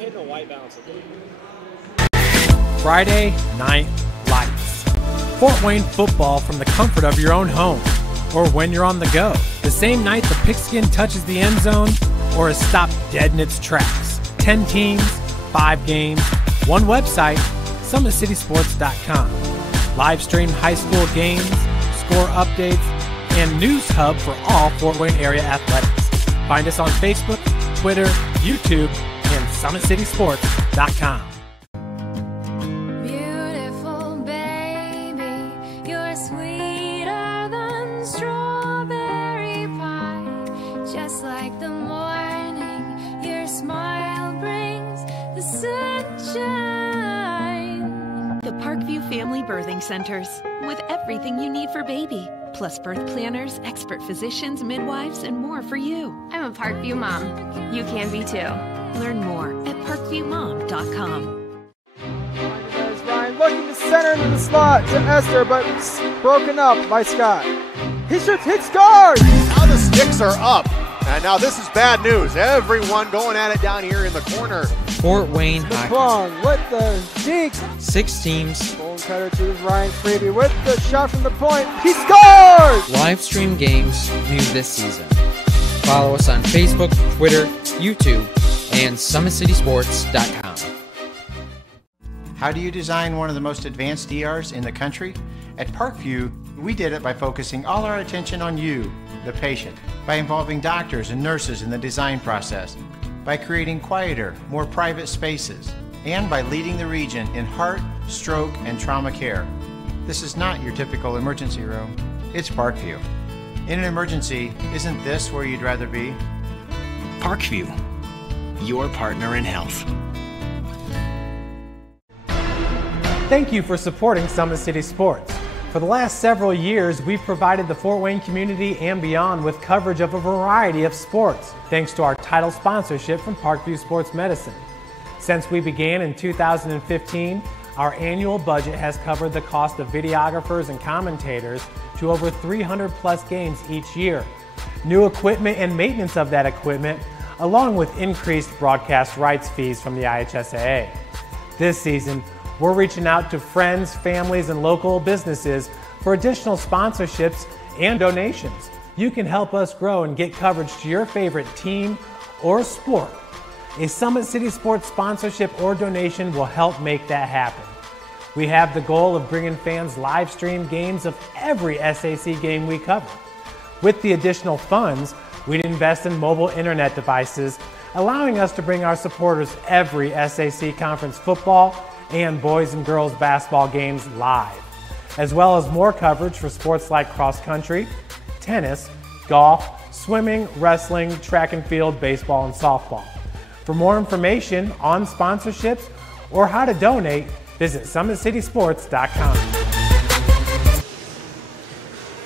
hitting a white balance again. Friday Night Lights. Fort Wayne football from the comfort of your own home or when you're on the go. The same night the pigskin touches the end zone or is stopped dead in its tracks. 10 teams, 5 games, one website, SummitCitySports.com. Live stream high school games, score updates, and news hub for all Fort Wayne area athletics. Find us on Facebook, Twitter, YouTube, and SummitCitySports.com. Beautiful baby, you're sweeter than strawberry pie. Just like the morning, your smile brings the sunshine. The Parkview Family Birthing Centers, with everything you need for baby, plus birth planners, expert physicians, midwives, and more for you. I'm a Parkview mom. You can be too. Learn more at parkviewmom.com. There's Ryan looking to center into the slot to Esther, but broken up by Scott. He shoots, he scores! Now the sticks are up. And now this is bad news. Everyone going at it down here in the corner. Fort Wayne McClung with the deke. 6 teams. Bone cutter to Ryan Freeby with the shot from the point. He scores! Live stream games new this season. Follow us on Facebook, Twitter, YouTube, and SummitCitySports.com. How do you design one of the most advanced ERs in the country? At Parkview, we did it by focusing all our attention on you, the patient, by involving doctors and nurses in the design process, by creating quieter, more private spaces, and by leading the region in heart, stroke, and trauma care. This is not your typical emergency room. It's Parkview. In an emergency, isn't this where you'd rather be? Parkview, your partner in health. Thank you for supporting Summit City Sports. For the last several years, we've provided the Fort Wayne community and beyond with coverage of a variety of sports, thanks to our title sponsorship from Parkview Sports Medicine. Since we began in 2015, our annual budget has covered the cost of videographers and commentators to over 300 plus games each year. New equipment and maintenance of that equipment, along with increased broadcast rights fees from the IHSAA. This season, we're reaching out to friends, families, and local businesses for additional sponsorships and donations. You can help us grow and get coverage to your favorite team or sport. A Summit City Sports sponsorship or donation will help make that happen. We have the goal of bringing fans live stream games of every SAC game we cover. With the additional funds, we'd invest in mobile internet devices, allowing us to bring our supporters every SAC conference football and boys and girls basketball games live, as well as more coverage for sports like cross country, tennis, golf, swimming, wrestling, track and field, baseball, and softball. For more information on sponsorships or how to donate, visit SummitCitySports.com.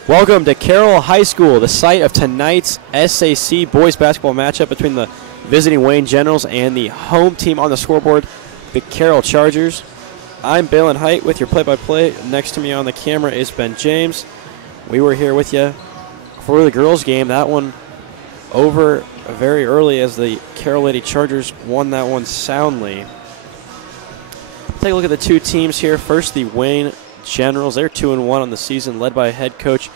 Welcome to Carroll High School, the site of tonight's SAC boys basketball matchup between the visiting Wayne Generals and the home team on the scoreboard, the Carroll Chargers. I'm Balin Height with your play-by-play. Next to me on the camera is Ben James. We were here with you for the girls' game. That one over very early as the Carroll Lady Chargers won that one soundly. Take a look at the two teams here. First, the Wayne Generals. They're 2-1 on the season, led by head coach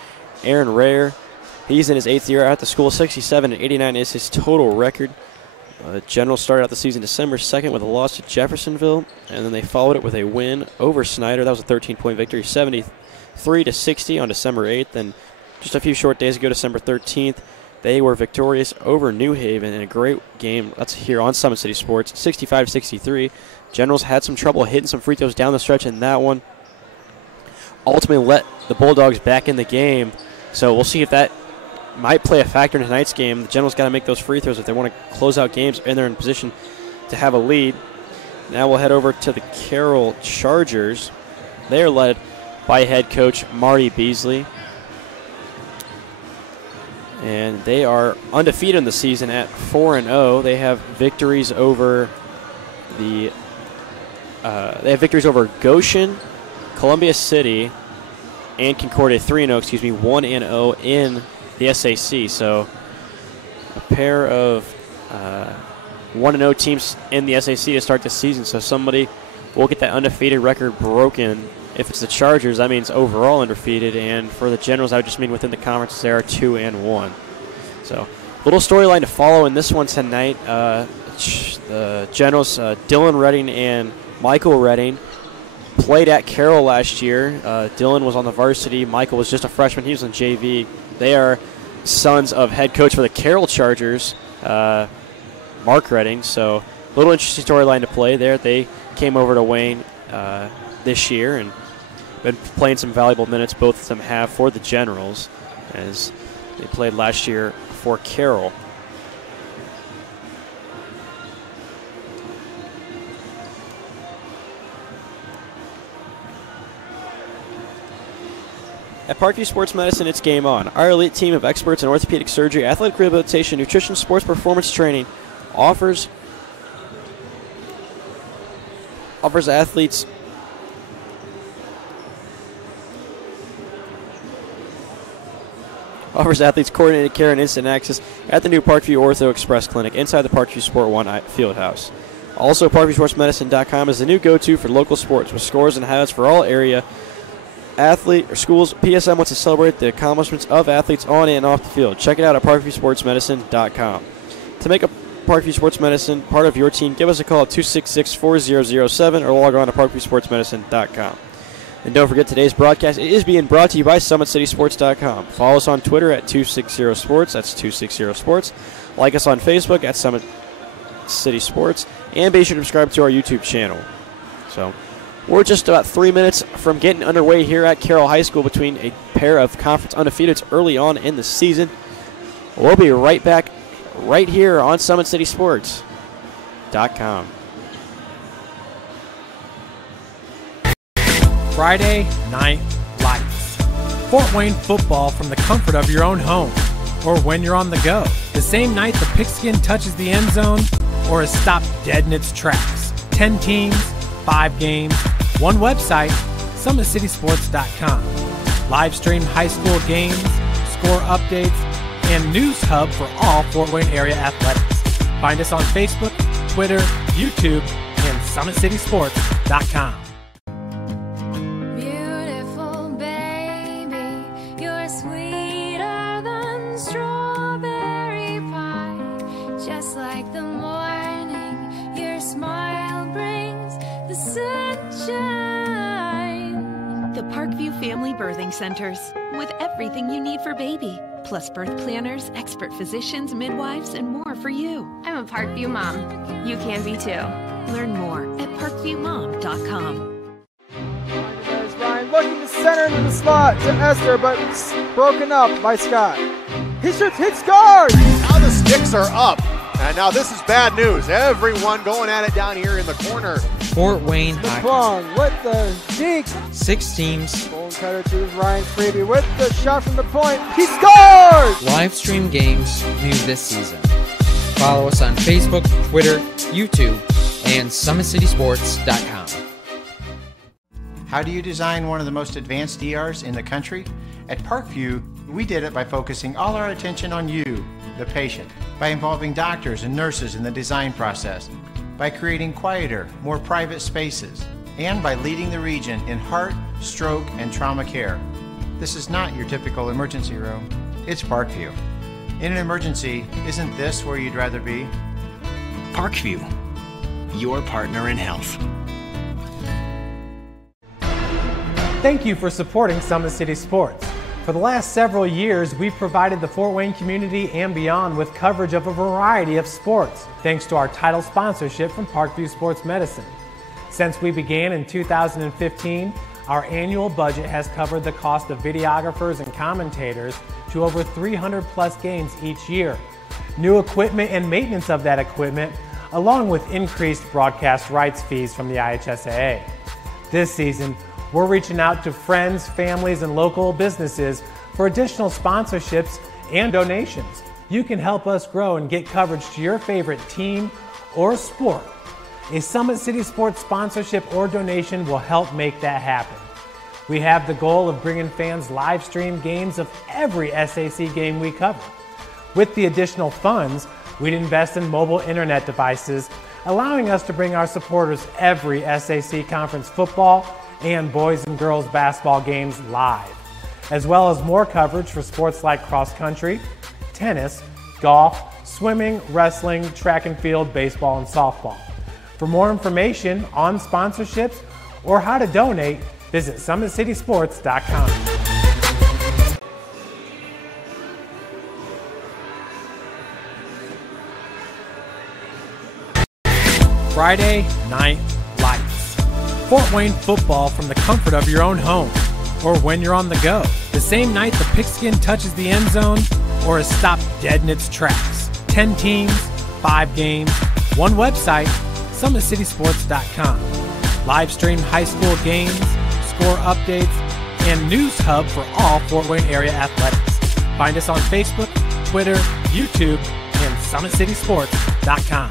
Aaron Rayer. He's in his 8th year at the school. 67-89 is his total record. Generals started out the season December 2nd with a loss to Jeffersonville, and then they followed it with a win over Snyder. That was a 13-point victory, 73-60 on December 8th. And just a few short days ago, December 13th, they were victorious over New Haven in a great game. That's here on Summit City Sports, 65-63. Generals had some trouble hitting some free throws down the stretch in that one. Ultimately let the Bulldogs back in the game. So we'll see if that might play a factor in tonight's game. The Generals got to make those free throws if they want to close out games and they're in position to have a lead. Now we'll head over to the Carroll Chargers. They are led by head coach Marty Beasley. And they are undefeated in the season at 4-0. They have victories over Goshen, Columbia City, and Concordia. 3-0, 1-0 in the SAC. So a pair of 1-0 teams in the SAC to start the season, so somebody will get that undefeated record broken. If it's the Chargers, that means overall undefeated, and for the Generals, that would just mean within the conference they are 2-1. So, little storyline to follow in this one tonight. The Generals, Dylan Redding and Michael Redding, played at Carroll last year. Dylan was on the varsity. Michael was just a freshman. He was on JV. They are sons of head coach for the Carroll Chargers, Mark Redding. So, a little interesting storyline to play there. They came over to Wayne this year and been playing some valuable minutes. Both of them have for the Generals, as they played last year for Carroll. At Parkview Sports Medicine, it's game on. Our elite team of experts in orthopedic surgery, athletic rehabilitation, nutrition, sports performance training offers athletes coordinated care and instant access at the new Parkview Ortho Express Clinic inside the Parkview Sport 1 Fieldhouse. Also, ParkviewSportsMedicine.com is the new go-to for local sports with scores and highlights for all area athlete or schools. PSM wants to celebrate the accomplishments of athletes on and off the field. Check it out at ParkviewSportsMedicine.com. To make a Parkview Sports Medicine part of your team, give us a call at 266-4007 or log on to ParkviewSportsMedicine.com. And don't forget, today's broadcast is being brought to you by SummitCitySports.com. Follow us on Twitter at 260sports. That's 260sports. Like us on Facebook at Summit City Sports. And be sure to subscribe to our YouTube channel. So, we're just about 3 minutes from getting underway here at Carroll High School between a pair of conference undefeateds early on in the season. We'll be right back right here on SummitCitySports.com. Friday Night Lights. Fort Wayne football from the comfort of your own home, or when you're on the go. The same night the pigskin touches the end zone, or is stopped dead in its tracks. 10 teams, 5 games, one website, SummitCitySports.com. Live stream high school games, score updates, and news hub for all Fort Wayne area athletics. Find us on Facebook, Twitter, YouTube, and SummitCitySports.com. Beautiful baby, you're sweeter than strawberry pie. Just like the morning, your smile brings the sunshine. The Parkview Family Birthing Centers, with everything you need for baby, plus birth planners, expert physicians, midwives, and more for you. I'm a Parkview mom. You can be too. Learn more at parkviewmom.com. There's Ryan looking to center into the slot to Esther, but broken up by Scott. He shoots, hit, scores! Now the sticks are up. And now this is bad news. Everyone going at it down here in the corner. Fort Wayne Hockey. Plong with the deke. 6 teams. Bone cutter to Ryan Freeby with the shot from the point. He scores! Live stream games new this season. Follow us on Facebook, Twitter, YouTube, and SummitCitySports.com. How do you design one of the most advanced ERs in the country? At Parkview, we did it by focusing all our attention on you, the patient, by involving doctors and nurses in the design process, by creating quieter, more private spaces, and by leading the region in heart, stroke, and trauma care. This is not your typical emergency room. It's Parkview. In an emergency, isn't this where you'd rather be? Parkview, your partner in health. Thank you for supporting Summit City Sports. For the last several years, we've provided the Fort Wayne community and beyond with coverage of a variety of sports, thanks to our title sponsorship from Parkview Sports Medicine. Since we began in 2015, our annual budget has covered the cost of videographers and commentators to over 300 plus games each year. New equipment and maintenance of that equipment, along with increased broadcast rights fees from the IHSAA. This season, we're reaching out to friends, families, and local businesses for additional sponsorships and donations. You can help us grow and get coverage to your favorite team or sport. A Summit City Sports sponsorship or donation will help make that happen. We have the goal of bringing fans live stream games of every SAC game we cover. With the additional funds, We'd invest in mobile internet devices, allowing us to bring our supporters every SAC conference football and boys and girls basketball games live, as well as more coverage for sports like cross country, tennis, golf, swimming, wrestling, track and field, baseball, and softball. For more information on sponsorships or how to donate, visit SummitCitySports.com. Friday Night Lights. Fort Wayne football from the comfort of your own home or when you're on the go. The same night the pigskin touches the end zone or is stopped dead in its tracks. 10 teams, 5 games, one website, SummitCitySports.com. Live stream high school games, score updates, and news hub for all Fort Wayne area athletics. Find us on Facebook, Twitter, YouTube, and SummitCitySports.com.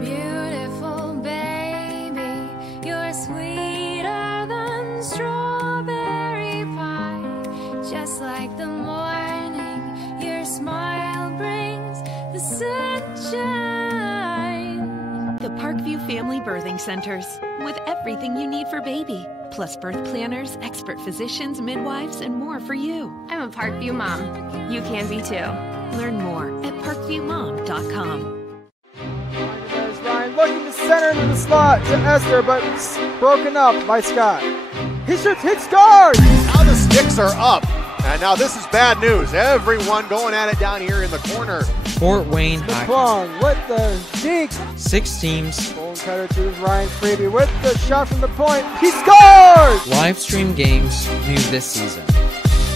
Beautiful baby, you're sweeter than strawberry pie. Just like the morning, your smile brings the sunshine. The Parkview Family Birthing Centers, with everything you need for baby, plus birth planners, expert physicians, midwives, and more for you. I'm a Parkview mom. You can be too. Learn more at parkviewmom.com. There's Ryan looking to center into the slot to Esther, but broken up by Scott. He shoots, hit, scores! Now the sticks are up. And now this is bad news. Everyone going at it down here in the corner. Fort Wayne High. McClung with the deke. 6 teams. Bone cutter to Ryan Freeby with the shot from the point. He scores! Live stream games new this season.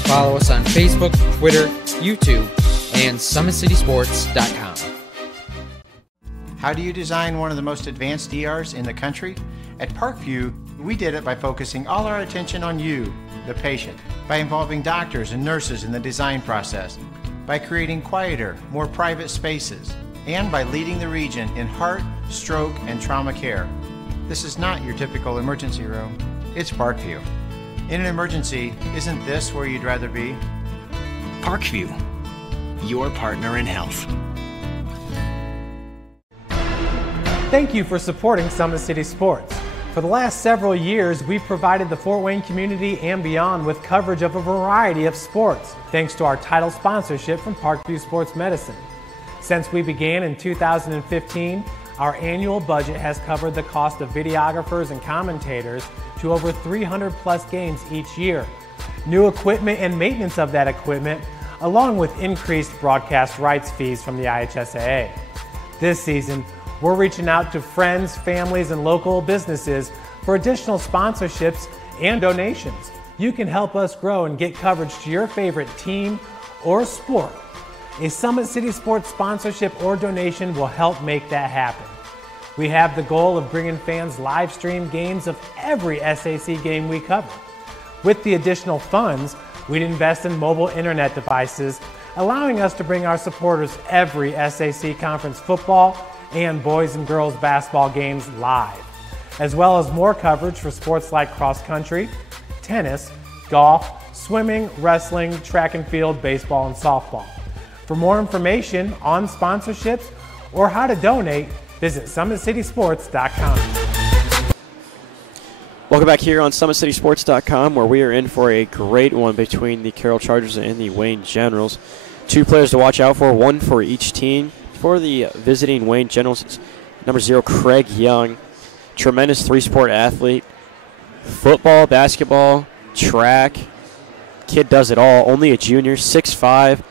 Follow us on Facebook, Twitter, YouTube, and SummitCitySports.com. How do you design one of the most advanced ERs in the country? At Parkview, we did it by focusing all our attention on you, the patient, by involving doctors and nurses in the design process, by creating quieter, more private spaces, and by leading the region in heart, stroke, and trauma care. This is not your typical emergency room. It's Parkview. In an emergency, isn't this where you'd rather be? Parkview, your partner in health. Thank you for supporting Summit City Sports. For the last several years, we've provided the Fort Wayne community and beyond with coverage of a variety of sports, thanks to our title sponsorship from Parkview Sports Medicine. Since we began in 2015, our annual budget has covered the cost of videographers and commentators to over 300 plus games each year. New equipment and maintenance of that equipment, along with increased broadcast rights fees from the IHSAA. This season, we're reaching out to friends, families, and local businesses for additional sponsorships and donations. You can help us grow and get coverage to your favorite team or sport. A Summit City Sports sponsorship or donation will help make that happen. We have the goal of bringing fans live stream games of every SAC game we cover. With the additional funds, we'd invest in mobile internet devices, allowing us to bring our supporters every SAC conference football and boys and girls basketball games live, as well as more coverage for sports like cross country, tennis, golf, swimming, wrestling, track and field, baseball, and softball. For more information on sponsorships or how to donate, visit SummitCitySports.com. Welcome back here on SummitCitySports.com, where we are in for a great one between the Carroll Chargers and the Wayne Generals. 2 players to watch out for, 1 for each team. For the visiting Wayne Generals, it's number 0, Craig Young. Tremendous 3-sport athlete. Football, basketball, track. Kid does it all. Only a junior, 6'5".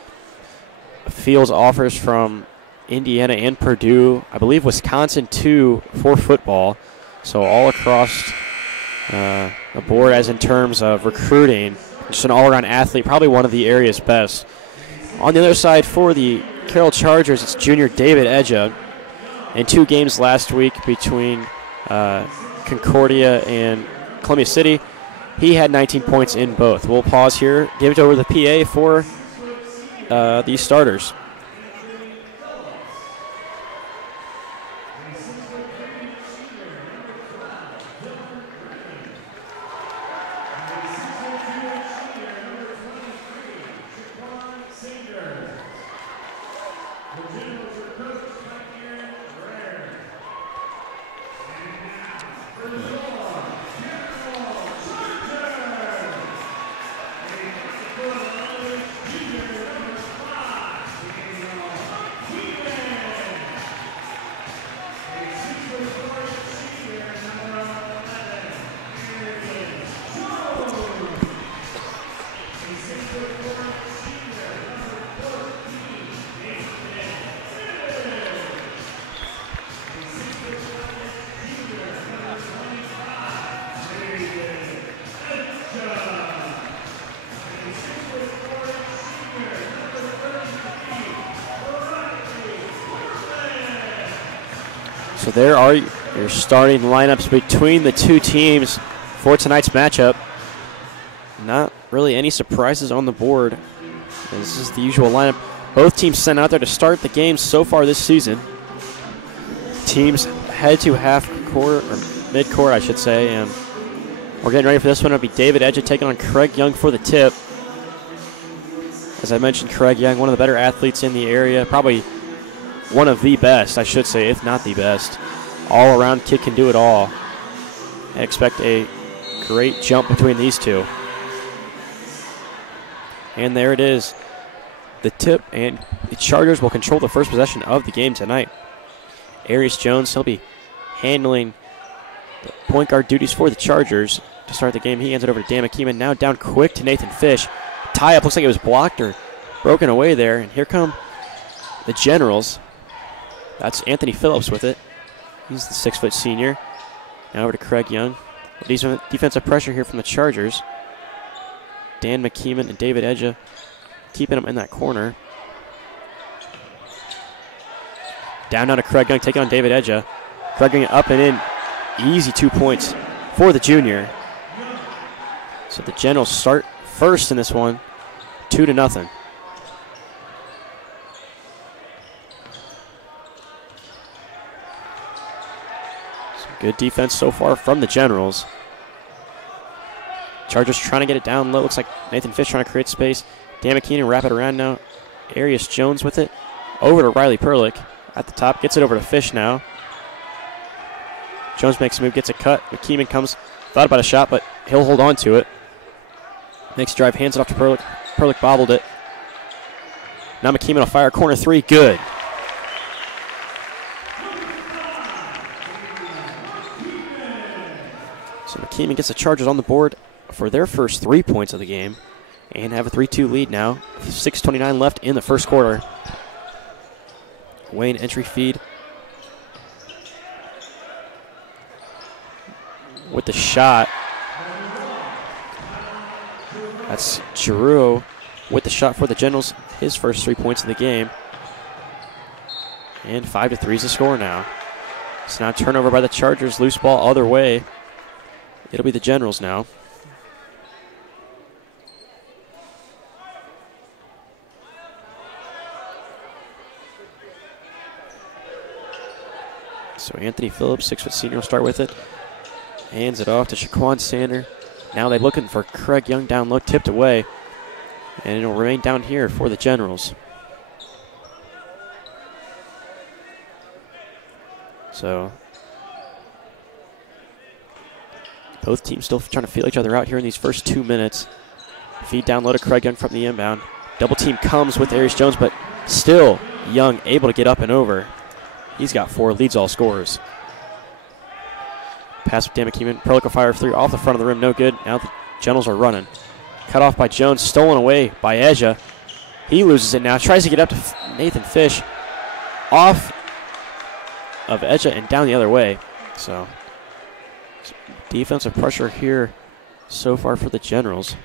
Fields offers from Indiana and Purdue. I believe Wisconsin, too, for football. So all across the board as in terms of recruiting. Just an all-around athlete, probably one of the area's best. On the other side, for the Carroll Chargers, it's junior David Edja. In 2 games last week between Concordia and Columbia City, he had 19 points in both. We'll pause here, give it over to the PA for these starters. So there are your starting lineups between the two teams for tonight's matchup. Not really any surprises on the board. This is the usual lineup both teams sent out there to start the game so far this season. Teams head to half court, or mid-court I should say, and we're getting ready for this one. It'll be David Edge taking on Craig Young for the tip. As I mentioned, Craig Young, one of the better athletes in the area, probably one of the best, I should say, if not the best. All-around kid, can do it all. I expect a great jump between these two. And there it is. The tip, and the Chargers will control the first possession of the game tonight. Arius Jones, he'll be handling the point guard duties for the Chargers to start the game. He hands it over to Dan McKeeman. Now down quick to Nathan Fish. Tie-up, looks like it was blocked or broken away there. And here come the Generals. That's Anthony Phillips with it. He's the 6-foot senior. Now over to Craig Young. Defensive pressure here from the Chargers. Dan McKeeman and David Edge keeping him in that corner. Down to Craig Young, taking on David Edge. Craig Young up and in. Easy 2 points for the junior. So the Generals start first in this one, 2-0. Good defense so far from the Generals. Chargers trying to get it down low. Looks like Nathan Fish trying to create space. Dan McKeeman wrap it around now. Arius Jones with it. Over to Riley Perlick at the top. Gets it over to Fish now. Jones makes a move, gets a cut. McKeeman comes, thought about a shot, but he'll hold on to it. Makes a drive, hands it off to Perlick. Perlick bobbled it. Now McKeeman will fire corner three. Good. So McKeeman gets the Chargers on the board for their first 3 points of the game and have a 3-2 lead now. 6:29 left in the first quarter. Wayne entry feed with the shot. That's Giroux with the shot for the Generals, his first 3 points of the game. And 5-3 is the score now. It's now turnover by the Chargers, loose ball other way. It'll be the Generals now. So Anthony Phillips, 6-foot senior, will start with it. Hands it off to Shaquan Sander. Now they're looking for Craig Young down low, tipped away. And it'll remain down here for the Generals. So both teams still trying to feel each other out here in these first 2 minutes. Feed down low to Craig Young from the inbound. Double team comes with Arius Jones, but still Young able to get up and over. He's got 4, leads all scorers. Pass with Dan McKeeman. Perlick will fire 3 off the front of the rim, no good. Now the Generals are running. Cut off by Jones, stolen away by Edge. He loses it now, tries to get up to Nathan Fish. Off of Edge and down the other way. So defensive pressure here so far for the Generals.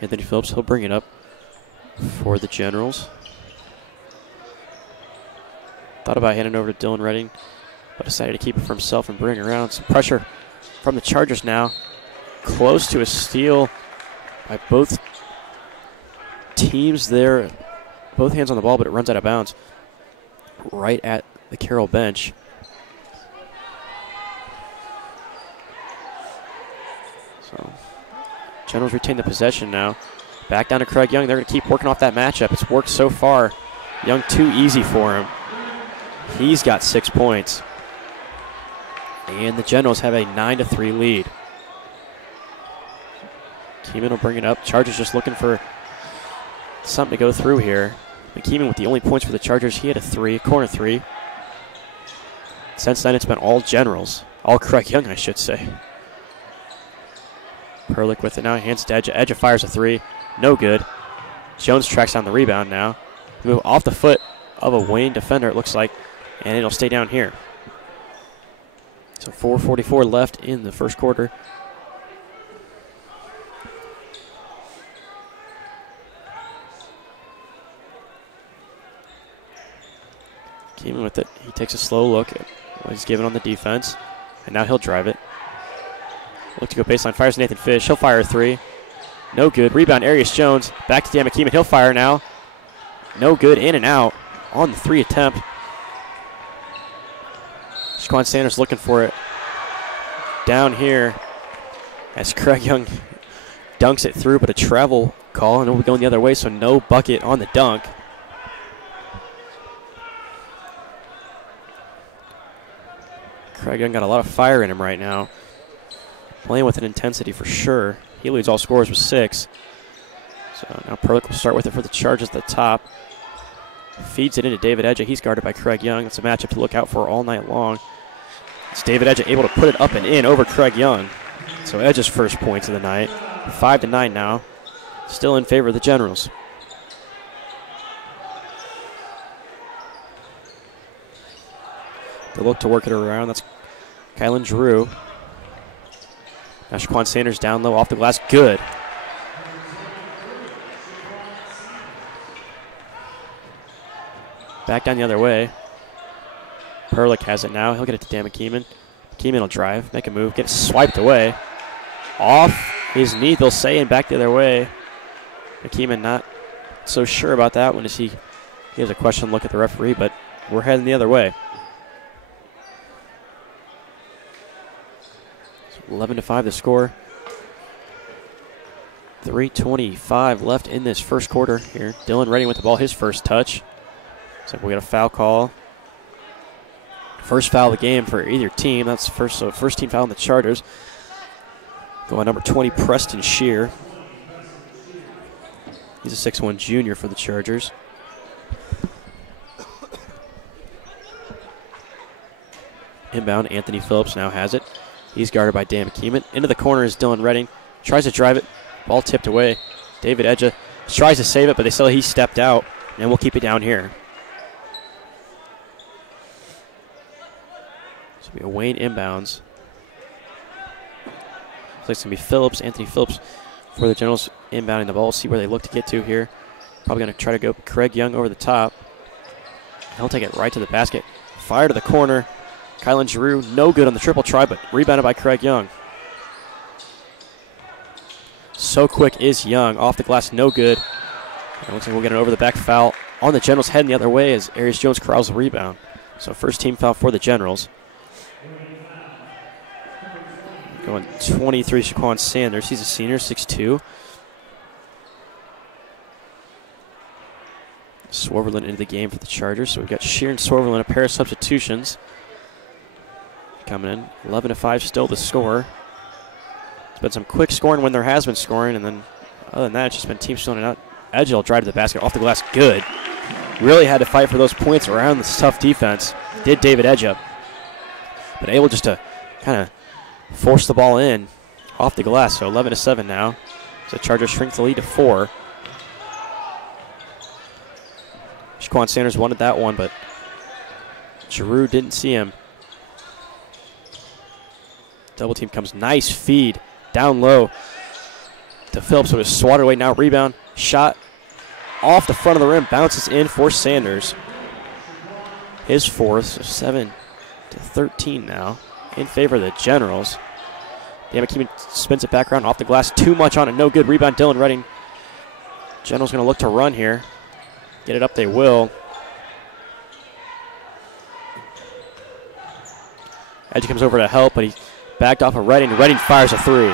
Anthony Phillips, he'll bring it up for the Generals. Thought about handing over to Dylan Redding, but decided to keep it for himself and bring it around. Some pressure from the Chargers now. Close to a steal by both teams there. Both hands on the ball, but it runs out of bounds right at the Carroll bench. So Generals retain the possession now. Back down to Craig Young. They're going to keep working off that matchup. It's worked so far. Young too easy for him. He's got 6 points. And the Generals have a 9-3 lead. Keeman will bring it up. Chargers just looking for something to go through here. McKeeman with the only points for the Chargers. He had a corner three. Since then, it's been all Generals. All Craig Young, I should say. Perlick with it now. Hands to Edge. Edge fires a three. No good. Jones tracks down the rebound now. Move off the foot of a Wayne defender, it looks like, and it'll stay down here. So 4:44 left in the first quarter. Keeman with it. He takes a slow look at what he's given on the defense, and now he'll drive it. Look to go baseline. Fires Nathan Fish. He'll fire a three. No good. Rebound, Arius Jones. Back to Dan McKeeman. He'll fire now. No good. In and out on the three attempt. Shaquan Sanders looking for it. Down here as Craig Young dunks it through, but a travel call, and it'll be going the other way, so no bucket on the dunk. Craig Young got a lot of fire in him right now. Playing with an intensity for sure. He leads all scorers with 6. So now Perlick will start with it for the Chargers at the top. Feeds it into David Edge. He's guarded by Craig Young. It's a matchup to look out for all night long. It's David Edge able to put it up and in over Craig Young. So Edge's first points of the night. 5-9 now. Still in favor of the Generals. They look to work it around. That's Kylan Drew. Now Shaquan Sanders down low off the glass. Good. Back down the other way. Perlick has it now. He'll get it to Dan McKeeman. McKeeman will drive, make a move, get it swiped away. Off his knee, they'll say, and back the other way. McKeeman not so sure about that one as he gives a question look at the referee, but we're heading the other way. 11-5 the score. 3:25 left in this first quarter here. Dylan Redding with the ball, his first touch. So we got a foul call. First foul of the game for either team. That's first team foul on the Chargers. Going number 20, Preston Shear. He's a 6'1 junior for the Chargers. Inbound, Anthony Phillips now has it. He's guarded by Dan McKeeman. Into the corner is Dylan Redding. Tries to drive it. Ball tipped away. David Edge tries to save it, but they say he stepped out, and we'll keep it down here. So it'll be a Wayne inbounds. Looks like it's going to be Phillips, Anthony Phillips for the Generals inbounding the ball. See where they look to get to here. Probably going to try to go Craig Young over the top. He'll take it right to the basket. Fire to the corner. Kylan Giroux, no good on the triple try, but rebounded by Craig Young. So quick is Young. Off the glass, no good. And looks like we'll get an over the back foul on the Generals, heading the other way as Arius Jones corrals the rebound. So first team foul for the Generals. Going 23, Shaquan Sanders. He's a senior, 6'2". Swerverland into the game for the Chargers. So we've got Shear and Swerverland, a pair of substitutions coming in. 11-5 still the score. It's been some quick scoring when there has been scoring, and then other than that, it's just been teams filling it out. Edge will drive to the basket, off the glass, good. Really had to fight for those points around this tough defense. Did David Edge up, but able just to kind of force the ball in off the glass. So 11-7 now. So Chargers shrink the lead to 4. Shaquan Sanders wanted that one, but Giroux didn't see him. Double team comes, nice feed down low to Phillips, so it was swatted away. Now rebound, shot off the front of the rim, bounces in for Sanders. His fourth, so 7-13 now in favor of the Generals. Dan McKeeman spins it back around off the glass, too much on it, no good. Rebound, Dylan Redding. Generals going to look to run here. Get it up, they will. Edge comes over to help, but he backed off of Redding. Redding fires a three.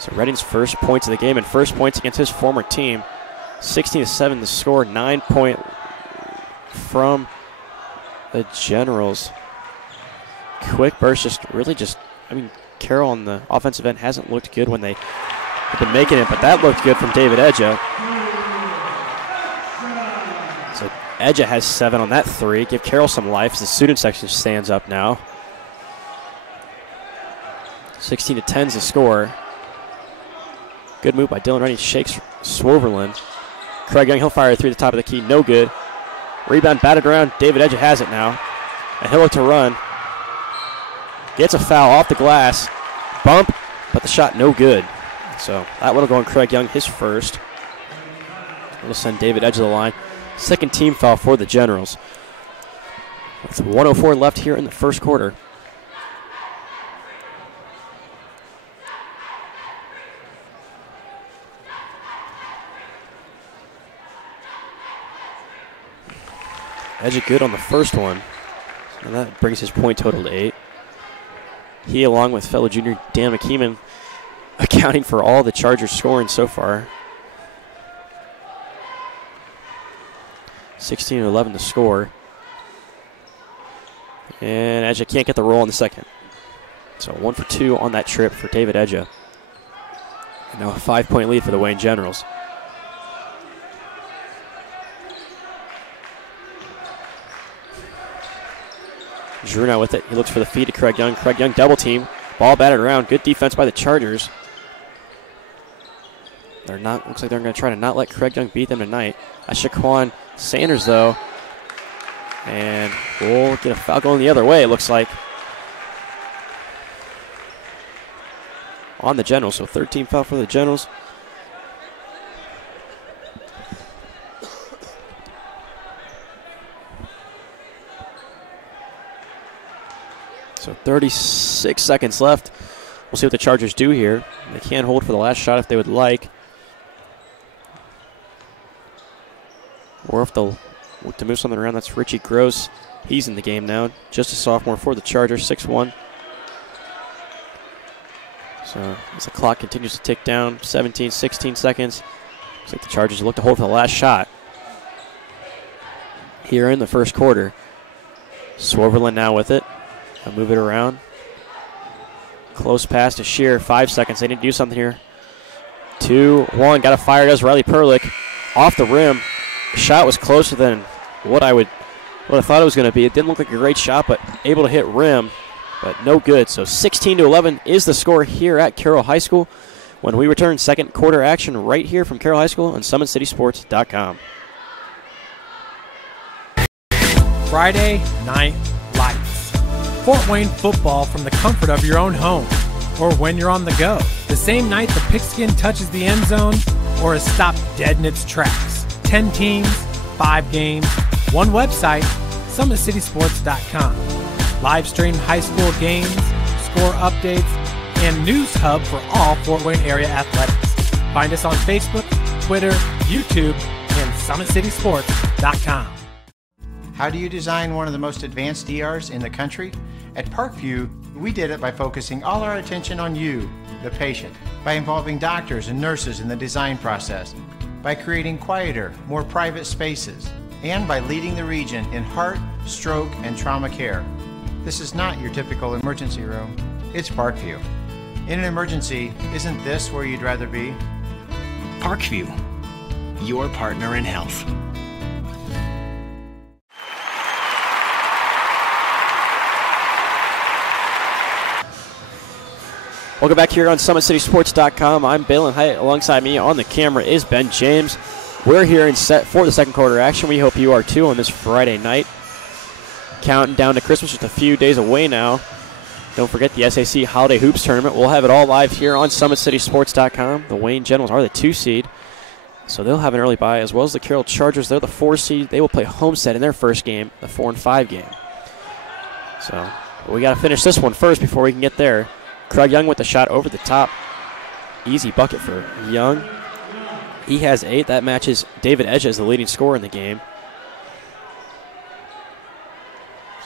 So Reading's first points of the game and first points against his former team. 16-7 the score, 9-point from the Generals. Quick burst, Carroll on the offensive end hasn't looked good when they have been making it, but that looked good from David Edja. So Edja has 7 on that 3. Give Carroll some life as the student section stands up now. 16-10 is the score. Good move by Dylan Redding, shakes Swoverland. Craig Young, he'll fire through the top of the key, no good. Rebound batted around, David Edja has it now. And he'll look to run. Gets a foul off the glass. Bump, but the shot no good. So that one will go on Craig Young, his first. We'll send David Edge to the line. Second team foul for the Generals. With 1:04 left here in the first quarter. Edge good on the first one. And that brings his point total to 8. He, along with fellow junior Dan McKeeman, accounting for all the Chargers scoring so far. 16-11 to score. And Edja can't get the roll in the second. So 1 for 2 on that trip for David Edja. And now a 5-point lead for the Wayne Generals. Drew now with it. He looks for the feed to Craig Young. Craig Young double team. Ball batted around. Good defense by the Chargers. Looks like they're going to try to not let Craig Young beat them tonight. That's Shaquan Sanders, though. And we'll get a foul going the other way, it looks like. On the Generals, so 13 foul for the Generals. So 36 seconds left. We'll see what the Chargers do here. They can hold for the last shot if they would like. Or if they'll look to move something around. That's Richie Gross. He's in the game now. Just a sophomore for the Chargers, 6'1". So as the clock continues to tick down, 17, 16 seconds. Looks like the Chargers look to hold for the last shot here in the first quarter. Swoverland now with it. I'll move it around. Close pass to Shear. 5 seconds. They need to do something here. 2-1. Got a fire. Does Riley Perlick. Off the rim. The shot was closer than what I thought it was going to be. It didn't look like a great shot, but able to hit rim, but no good. So 16-11 is the score here at Carroll High School. When we return, second quarter action right here from Carroll High School on SummitCitySports.com. Friday Night Lights. Fort Wayne football from the comfort of your own home or when you're on the go. The same night the pigskin touches the end zone or is stopped dead in its tracks. 10 teams, 5 games, one website, SummitCitySports.com. Live stream high school games, score updates, and news hub for all Fort Wayne area athletics. Find us on Facebook, Twitter, YouTube, and SummitCitySports.com. How do you design one of the most advanced DRs in the country? At Parkview, we did it by focusing all our attention on you, the patient, by involving doctors and nurses in the design process, by creating quieter, more private spaces, and by leading the region in heart, stroke, and trauma care. This is not your typical emergency room. It's Parkview. In an emergency, isn't this where you'd rather be? Parkview, your partner in health. Welcome back here on SummitCitySports.com. I'm Balin Hyatt. Alongside me on the camera is Ben James. We're here in set for the second quarter action. We hope you are too on this Friday night. Counting down to Christmas, just a few days away now. Don't forget the SAC Holiday Hoops Tournament. We'll have it all live here on SummitCitySports.com. The Wayne Generals are the 2 seed, so they'll have an early bye, as well as the Carroll Chargers. They're the 4 seed. They will play Homestead in their first game, the 4-5 game. So we got to finish this one first before we can get there. Craig Young with the shot over the top. Easy bucket for Young. He has 8. That matches David Edge as the leading scorer in the game.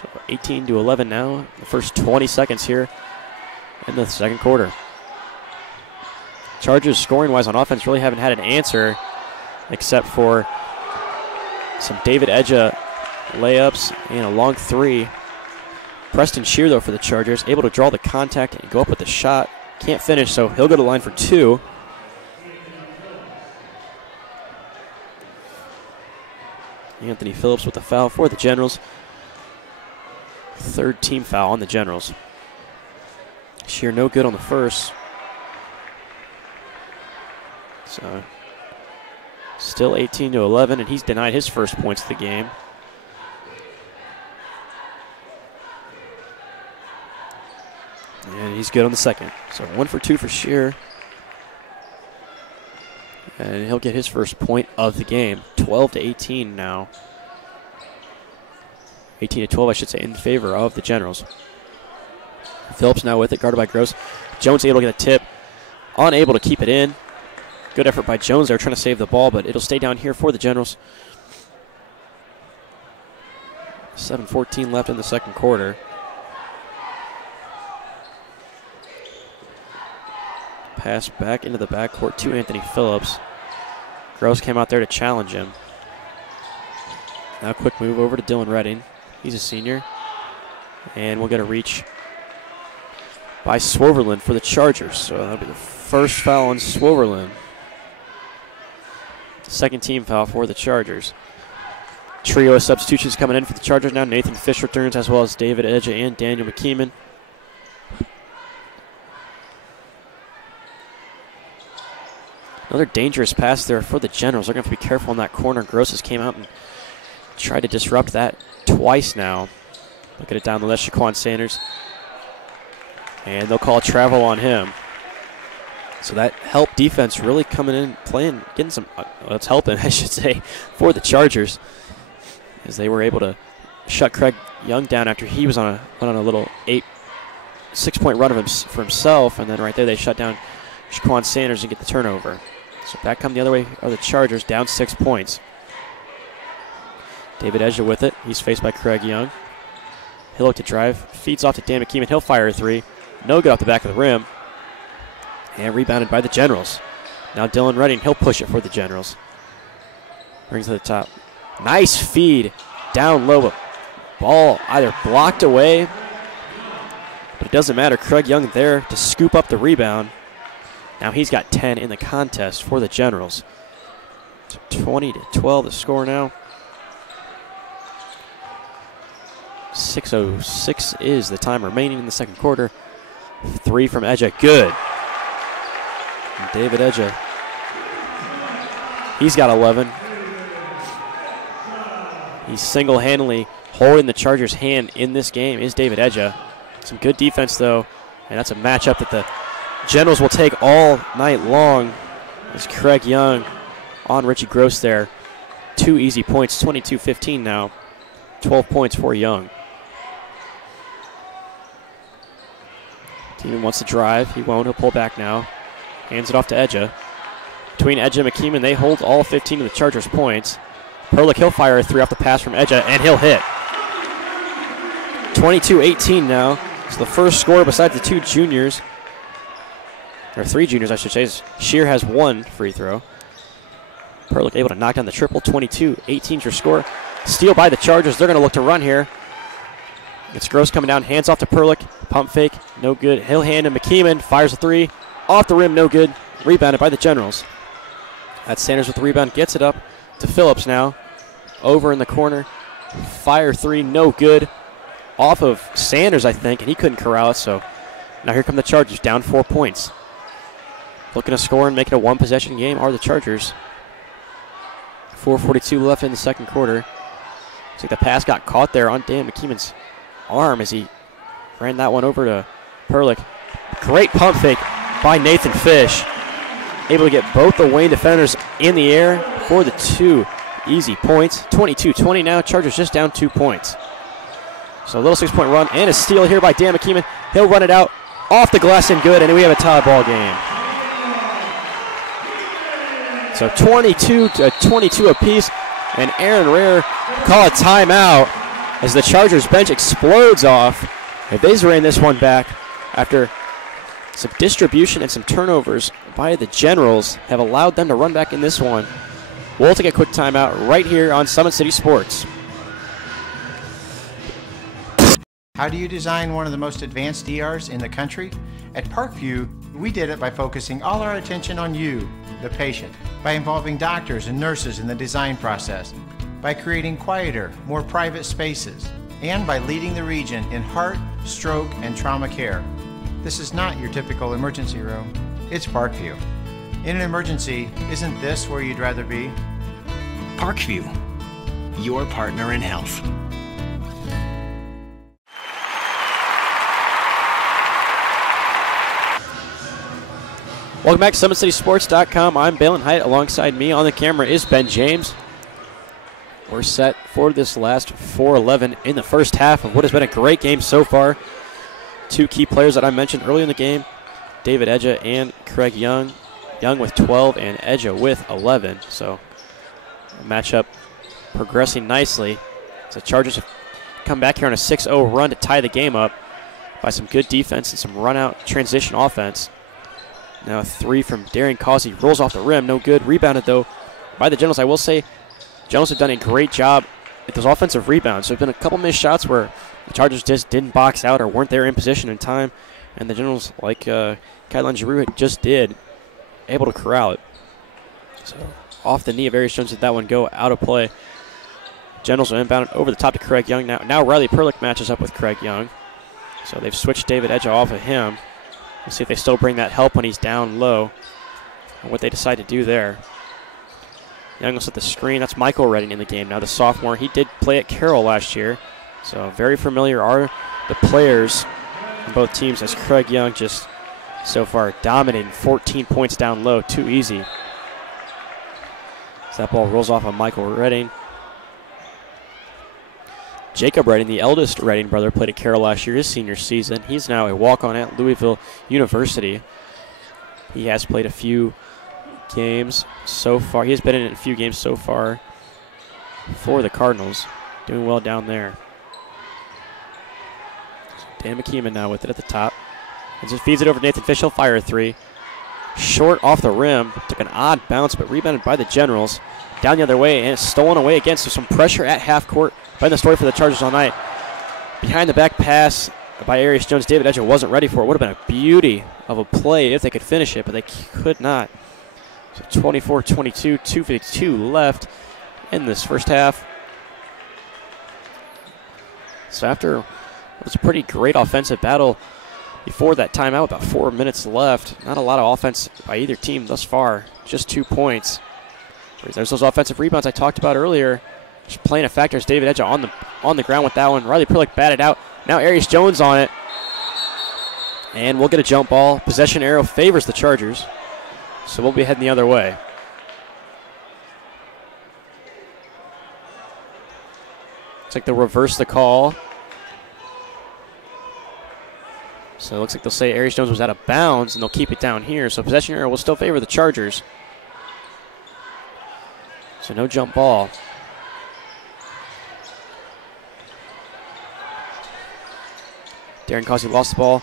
So 18-11 now. The first 20 seconds here in the second quarter. Chargers scoring-wise on offense really haven't had an answer except for some David Edja layups and a long three. Preston Shear, though, for the Chargers, able to draw the contact and go up with the shot. Can't finish, so he'll go to the line for 2. Anthony Phillips with the foul for the Generals. 3rd team foul on the Generals. Shear no good on the first. So still 18-11, and he's denied his first points of the game. And he's good on the second. So 1 for 2 for Shear. And he'll get his first point of the game. 12-18 now. 18-12, I should say, in favor of the Generals. Phillips now with it, guarded by Gross. Jones able to get a tip. Unable to keep it in. Good effort by Jones there, trying to save the ball, but it'll stay down here for the Generals. 7:14 left in the second quarter. Pass back into the backcourt to Anthony Phillips. Gross came out there to challenge him. Now quick move over to Dylan Redding. He's a senior. And we'll get a reach by Swoverland for the Chargers. So that'll be the first foul on Swoverland. Second team foul for the Chargers. Trio of substitutions coming in for the Chargers now. Nathan Fish returns, as well as David Edja and Daniel McKeeman. Another dangerous pass there for the Generals. They're going to have to be careful in that corner. Grosses came out and tried to disrupt that twice now. Look at it down the left, Shaquan Sanders. And they'll call travel on him. So that help defense really coming in, playing, getting some, that's helping, I should say, for the Chargers, as they were able to shut Craig Young down after he was on a little 6-point run for himself, and then right there they shut down Shaquan Sanders and get the turnover. So back come the other way are the Chargers, down 6 points. David Edja with it. He's faced by Craig Young. He'll look to drive, feeds off to Dan McKeeman. He'll fire a 3. No good off the back of the rim. And rebounded by the Generals. Now Dylan Redding, he'll push it for the Generals. Brings it to the top. Nice feed down low. Ball either blocked away, but it doesn't matter. Craig Young there to scoop up the rebound. Now he's got 10 in the contest for the Generals. So 20-12 the score now. 6:06 is the time remaining in the second quarter. 3 from Edja, good. And David Edja, he's got 11. He's single-handedly holding the Chargers' hand in this game is David Edja. Some good defense, though, and that's a matchup that the Generals will take all night long. As Craig Young on Richie Gross there. 2 easy points, 22-15 now. 12 points for Young. Teeman wants to drive. He won't. He'll pull back now. Hands it off to Edja. Between Edja and McKeeman, they hold all 15 of the Chargers' points. Perlick, he'll fire a 3 off the pass from Edja, and he'll hit. 22-18 now. So the first score besides the 2 juniors, or 3 juniors, I should say. Shear has 1 free throw. Perlick able to knock down the triple. 22-18 your score. Steal by the Chargers. They're going to look to run here. It's Gross coming down. Hands off to Perlick. Pump fake. No good. He'll hand to McKeeman. Fires a 3. Off the rim. No good. Rebounded by the Generals. That's Sanders with the rebound. Gets it up to Phillips now. Over in the corner. Fire 3. No good. Off of Sanders, I think, and he couldn't corral it. So now here come the Chargers. Down 4 points. Looking to score and make it a 1-possession game are the Chargers. 4:42 left in the second quarter. Looks like the pass got caught there on Dan McKeeman's arm as he ran that one over to Perlick. Great pump fake by Nathan Fish. Able to get both the Wayne defenders in the air for the 2 easy points. 22-20 now. Chargers just down 2 points. So a little 6-point run and a steal here by Dan McKeeman. He'll run it out off the glass and good, and we have a tie ball game. So 22-22 apiece, and Aaron Rare call a timeout as the Chargers bench explodes off. If they ran this one back after Some distribution and some turnovers by the Generals have allowed them to run back in this one. We'll take a quick timeout right here on Summit City Sports. How do you design one of the most advanced ERs in the country? At Parkview, we did it by focusing all our attention on you, the patient, by involving doctors and nurses in the design process, by creating quieter, more private spaces, and by leading the region in heart, stroke, and trauma care. This is not your typical emergency room. It's Parkview. In an emergency, isn't this where you'd rather be? Parkview, your partner in health. Welcome back to SummitCitySports.com. I'm Balin Height. Alongside me on the camera is Ben James. We're set for this last 4:11 in the first half of what has been a great game so far. Two key players that I mentioned early in the game, David Edja and Craig Young. Young with 12 and Edja with 11. So matchup progressing nicely. So the Chargers have come back here on a 6-0 run to tie the game up by some good defense and some run-out transition offense. Now a three from Darian Causey, rolls off the rim, no good. Rebounded though by the Generals. I will say Generals have done a great job at those offensive rebounds. So there have been a couple missed shots where the Chargers just didn't box out or weren't there in position in time. And the Generals, like Kylan Giroux just did, able to corral it. So off the knee of Arias Jones, did that one go out of play. Generals are inbounded over the top to Craig Young. Now Riley Perlick matches up with Craig Young. So they've switched David Edja off of him. We'll see if they still bring that help when he's down low and what they decide to do there. Young will set the screen. That's Michael Redding in the game now, the sophomore. He did play at Carroll last year. So very familiar are the players on both teams, as Craig Young just so far dominating, 14 points down low, too easy. So that ball rolls off on Michael Redding. Jacob Redding, the eldest Redding brother, played at Carroll last year, his senior season. He's now a walk-on at Louisville University. He has played a few games so far. He has been in a few games so far for the Cardinals. Doing well down there. Dan McKeeman now with it at the top. And just feeds it over to Nathan Fish. He'll fire a three. Short off the rim. Took an odd bounce, but rebounded by the Generals. Down the other way, and it's stolen away again. So some pressure at half court. Been the story for the Chargers all night. Behind the back pass by Arias Jones. David Edja wasn't ready for it. Would have been a beauty of a play if they could finish it, but they could not. So 24-22, 2:52 left in this first half. So after it was a pretty great offensive battle before that timeout, about 4 minutes left. Not a lot of offense by either team thus far. Just 2 points. There's those offensive rebounds I talked about earlier. Just playing a factor as David Edja on the ground with that one. Riley Perlick batted out. Now Arias Jones on it. And we'll get a jump ball. Possession arrow favors the Chargers. So we'll be heading the other way. Looks like they'll reverse the call. So it looks like they'll say Arias Jones was out of bounds, and they'll keep it down here. So possession arrow will still favor the Chargers. So no jump ball. Darren Causey lost the ball.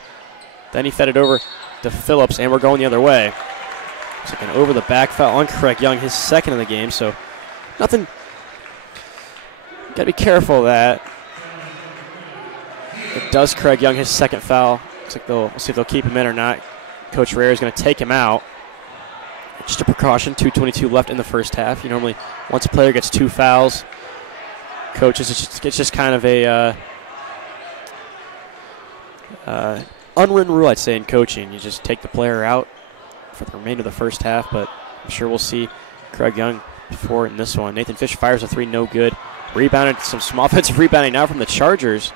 Then he fed it over to Phillips, and we're going the other way. It's like an over-the-back foul on Craig Young, his second of the game. So nothing. Got to be careful of that. It does Craig Young his second foul. Looks like we'll see if they'll keep him in or not. Coach Rare is going to take him out. Just a precaution. 2:22 left in the first half. Normally, once a player gets 2 fouls, coaches, it's just kind of a unwritten rule, I'd say, in coaching. You just take the player out for the remainder of the first half, but I'm sure we'll see Craig Young before in this one. Nathan Fish fires a three, no good. Rebounded, some offensive rebounding now from the Chargers.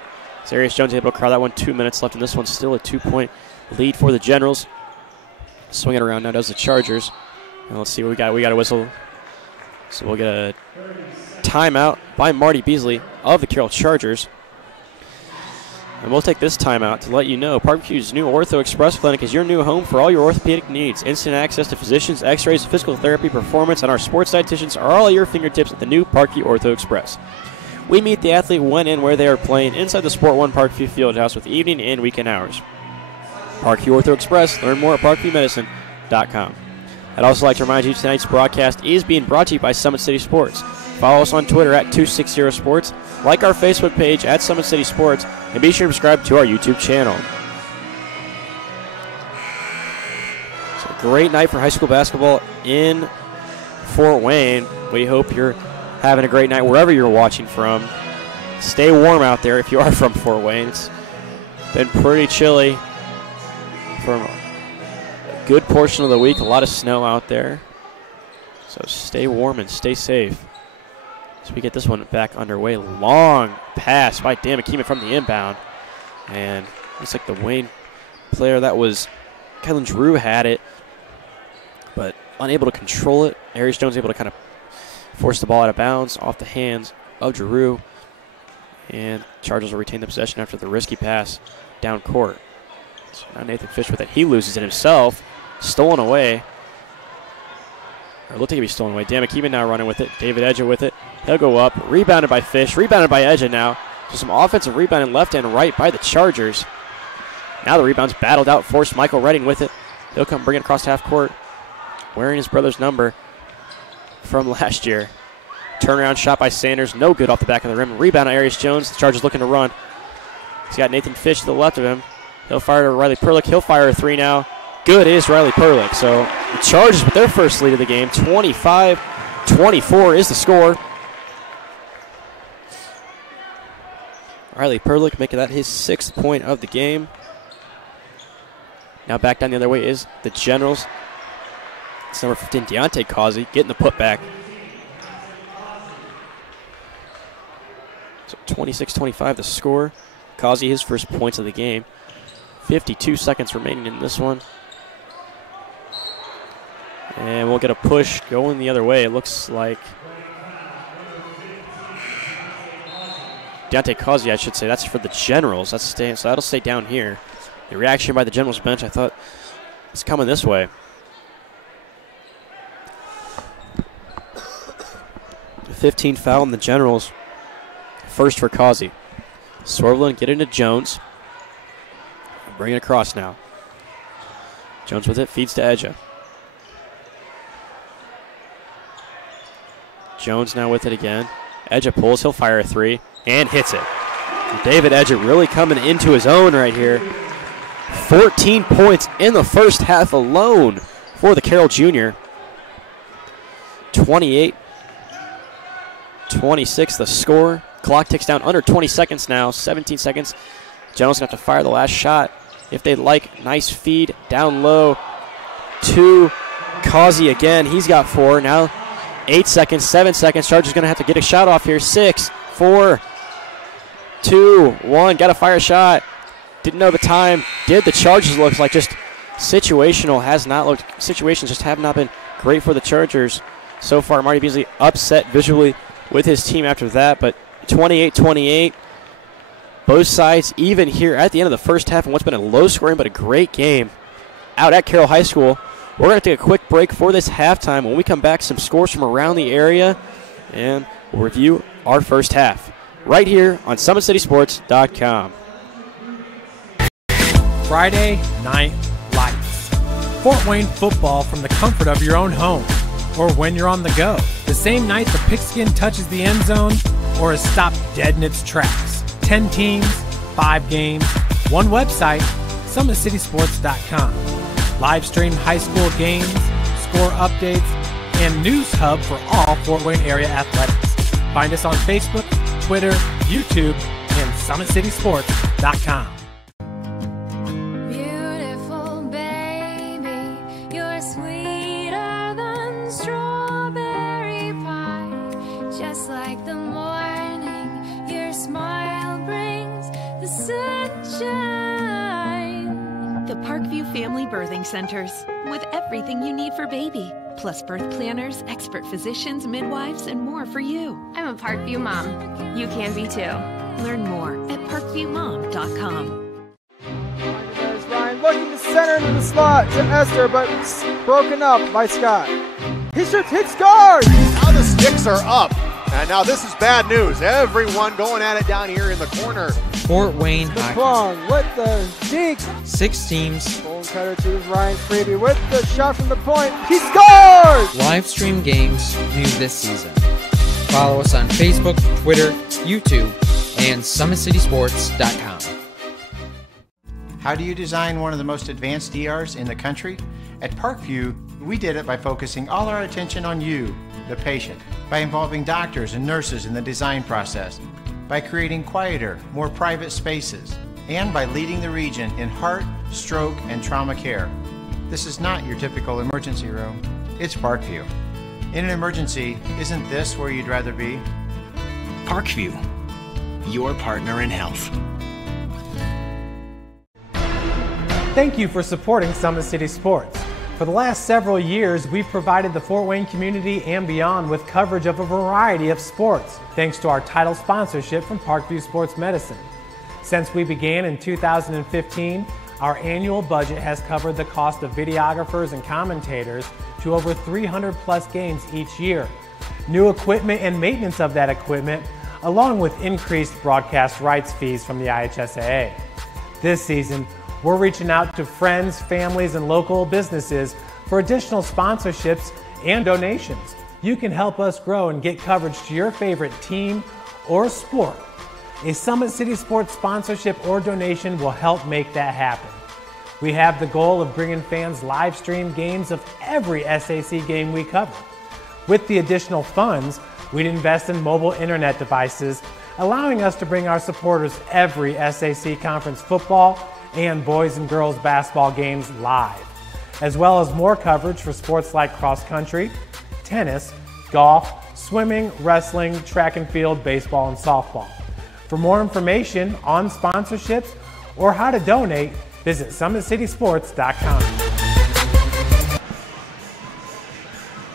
Arias Jones able to crowd that one. 2 minutes left in this one. Still a 2-point lead for the Generals. Swing it around now does the Chargers. And let's see what we got. We got a whistle. So we'll get a timeout by Marty Beasley of the Carroll Chargers. And we'll take this timeout to let you know Parkview's new Ortho Express Clinic is your new home for all your orthopedic needs. Instant access to physicians, x-rays, physical therapy, performance, and our sports dietitians are all at your fingertips at the new Parkview Ortho Express. We meet the athlete when and where they are playing inside the Sport One Parkview Fieldhouse with evening and weekend hours. Parkview Ortho Express. Learn more at parkviewmedicine.com. I'd also like to remind you tonight's broadcast is being brought to you by Summit City Sports. Follow us on Twitter at 260sports, like our Facebook page at Summit City Sports, and be sure to subscribe to our YouTube channel. So a great night for high school basketball in Fort Wayne. We hope you're having a great night wherever you're watching from. Stay warm out there if you are from Fort Wayne. It's been pretty chilly for a good portion of the week. A lot of snow out there. So stay warm and stay safe as we get this one back underway. Long pass by Dan McKeeman from the inbound. And looks like the Wayne player that was Kylan Drew had it, but unable to control it. Arias Jones able to kind of force the ball out of bounds off the hands of Drew. And Chargers will retain the possession after the risky pass down court. So now Nathan Fish with it. He loses it himself. Stolen away. Or looked like he'd be stolen away. Dan McKeeman now running with it. David Edger with it. He'll go up. Rebounded by Fish. Rebounded by Edger now. So some offensive rebounding left and right by the Chargers. Now the rebound's battled out. Forced Michael Redding with it. He'll come bring it across half court. Wearing his brother's number from last year. Turnaround shot by Sanders. No good off the back of the rim. Rebound on Arias Jones. The Chargers looking to run. He's got Nathan Fish to the left of him. He'll fire to Riley Perlick. He'll fire a three now. Good is Riley Perlick. So the Chargers with their first lead of the game. 25-24 is the score. Riley Perlick making that his 6th point of the game. Now back down the other way is the Generals. It's number 15, Deontay Causey, getting the putback. So 26-25 the score. Causey his first points of the game. 52 seconds remaining in this one. And we'll get a push going the other way. It looks like Deontay Causey, I should say. That's for the Generals. So that'll stay down here. The reaction by the Generals bench, I thought, it's coming this way. 15 foul in the Generals. First for Causey. Swerveland get into Jones. Bring it across now. Jones with it, feeds to Edja. Jones now with it again. Edja pulls, he'll fire a three, and hits it. David Edja really coming into his own right here. 14 points in the first half alone for the Carroll Jr. 28-26 the score. Clock ticks down under 20 seconds now. 17 seconds. Generals going to have to fire the last shot if they'd like. Nice feed down low to Causey again. He's got 4. Now 8 seconds, 7 seconds. Chargers going to have to get a shot off here. 6, 4, 2, 1. Got to fire a shot. Didn't know the time. Did the Chargers looks like just situational has not looked. Situations just have not been great for the Chargers so far. Marty Beasley upset visually with his team after that, but 28-28. Both sides even here at the end of the first half in what's been a low-scoring but a great game out at Carroll High School. We're going to take a quick break for this halftime. When we come back, some scores from around the area, and we'll review our first half right here on SummitCitySports.com. Friday Night Lights. Fort Wayne football from the comfort of your own home or when you're on the go. The same night the pigskin touches the end zone or is stopped dead in its tracks. 10 teams, 5 games, one website, SummitCitySports.com. Live stream high school games, score updates, and news hub for all Fort Wayne area athletics. Find us on Facebook, Twitter, YouTube, and SummitCitySports.com. Beautiful baby, you're sweeter than strawberry pie. Just like the morning, your smile brings the sunshine. The Parkview Family Birthing Centers, with everything you need for baby, plus birth planners, expert physicians, midwives, and more for you. I'm a Parkview mom. You can be too. Learn more at parkviewmom.com. There's Ryan looking to center into the slot to Esther, but broken up by Scott. He shoots, hits, scores! Now the sticks are up. And now this is bad news. Everyone going at it down here in the corner. Fort Wayne The Hockey. Plong with the deke. 6 teams, Bone cutter to Ryan Freeby with the shot from the point. He scores! live stream games new this season. Follow us on Facebook, Twitter, YouTube, and SummitCitySports.com. How do you design one of the most advanced ERs in the country? At Parkview, we did it by focusing all our attention on you, the patient, by involving doctors and nurses in the design process, by creating quieter, more private spaces, and by leading the region in heart, stroke, and trauma care. This is not your typical emergency room. It's Parkview. In an emergency, isn't this where you'd rather be? Parkview, your partner in health. Thank you for supporting Summit City Sports. For the last several years, we've provided the Fort Wayne community and beyond with coverage of a variety of sports, thanks to our title sponsorship from Parkview Sports Medicine. Since we began in 2015, our annual budget has covered the cost of videographers and commentators to over 300 plus games each year. New equipment and maintenance of that equipment, along with increased broadcast rights fees from the IHSAA. This season, we're reaching out to friends, families, and local businesses for additional sponsorships and donations. You can help us grow and get coverage to your favorite team or sport. A Summit City Sports sponsorship or donation will help make that happen. We have the goal of bringing fans live stream games of every SAC game we cover. With the additional funds, we'd invest in mobile internet devices, allowing us to bring our supporters every SAC conference football and boys and girls basketball games live, as well as more coverage for sports like cross country, tennis, golf, swimming, wrestling, track and field, baseball, and softball. For more information on sponsorships or how to donate, visit SummitCitySports.com.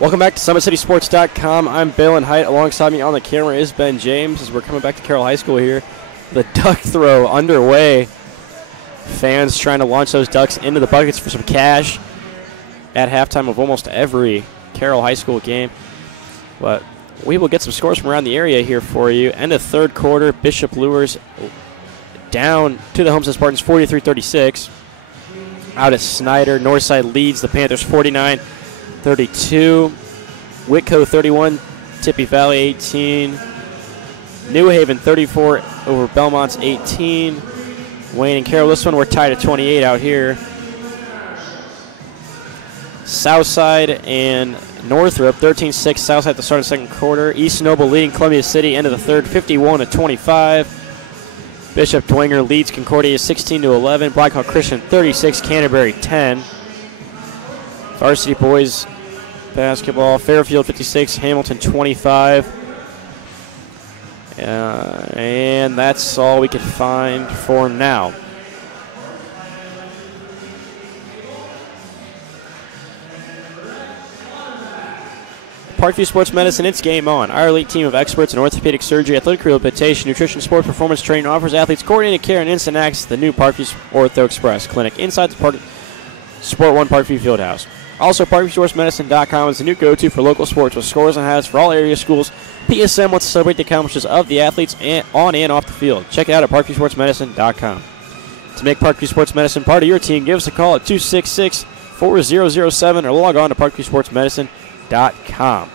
Welcome back to SummitCitySports.com. I'm Balin Height. Alongside me on the camera is Ben James as we're coming back to Carroll High School here. The duck throw underway. Fans trying to launch those ducks into the buckets for some cash at halftime of almost every Carroll High School game. But we will get some scores from around the area here for you. End of third quarter, Bishop Lures down to the Homestead Spartans 43-36. Out at Snyder, Northside leads the Panthers 49-32. Whitco 31, Tippy Valley 18. New Haven 34 over Belmont's 18. Wayne and Carroll, this one we're tied at 28 out here. Southside and Northrop 13-6. Southside at the start of the second quarter. East Noble leading Columbia City end of the third 51-25. Bishop Dwenger leads Concordia 16-11. Blackhawk Christian 36, Canterbury 10. Varsity boys basketball, Fairfield 56, Hamilton 25. And that's all we could find for now. Parkview Sports Medicine, it's game on. Our elite team of experts in orthopedic surgery, athletic rehabilitation, nutrition, sport performance training offers athletes coordinated care and instant access to the new Parkview Ortho Express Clinic inside the Sport One Parkview Fieldhouse. Also, ParkviewSportsMedicine.com is the new go-to for local sports with scores and highlights for all area schools. PSM wants to celebrate the accomplishments of the athletes on and off the field. Check it out at ParkviewSportsMedicine.com. To make Parkview Sports Medicine part of your team, give us a call at 266-4007 or log on to ParkviewSportsMedicine.com.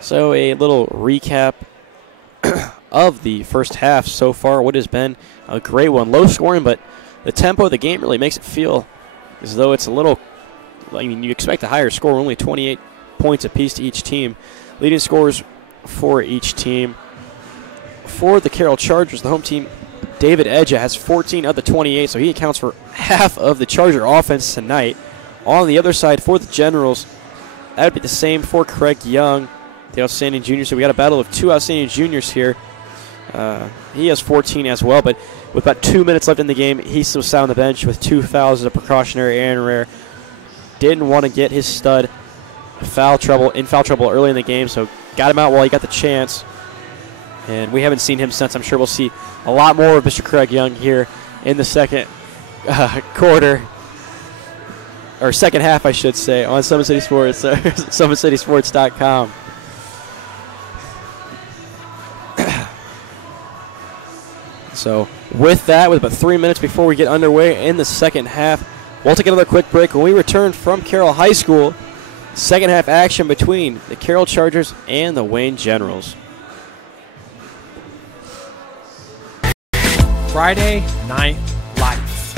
So a little recap of the first half so far. What has been a great one. Low scoring, but the tempo of the game really makes it feel as though it's a little, I mean, you expect a higher score, only 28 points apiece to each team. Leading scores for each team. For the Carroll Chargers, the home team, David Edja has 14 of the 28, so he accounts for half of the Charger offense tonight. On the other side, for the Generals, that would be the same for Craig Young, the outstanding junior. So we got a battle of two outstanding juniors here. He has 14 as well, but with about 2 minutes left in the game, he still sat on the bench with 2 fouls as a precautionary error. Didn't want to get his stud in foul trouble early in the game, so got him out while he got the chance. And we haven't seen him since. I'm sure we'll see a lot more of Mr. Craig Young here in the second quarter, or second half, I should say, on Summit City Sports, SummitCitySports.com. So with that, with about 3 minutes before we get underway in the second half, we'll take another quick break. When we return from Carroll High School, second half action between the Carroll Chargers and the Wayne Generals. Friday Night Lights.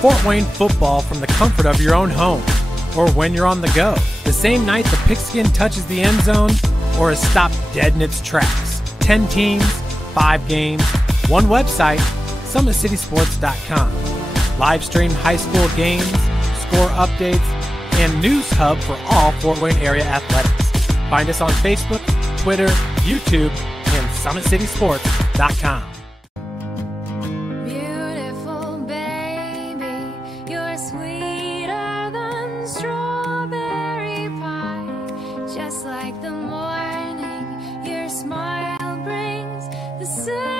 Fort Wayne football from the comfort of your own home or when you're on the go. The same night the pigskin touches the end zone or is stopped dead in its tracks. 10 teams, 5 games, one website, SummitCitySports.com. Live stream high school games, score updates, and news hub for all Fort Wayne area athletics. Find us on Facebook, Twitter, YouTube, and SummitCitySports.com. Beautiful baby, you're sweeter than strawberry pie. Just like the morning, your smile brings the sunshine.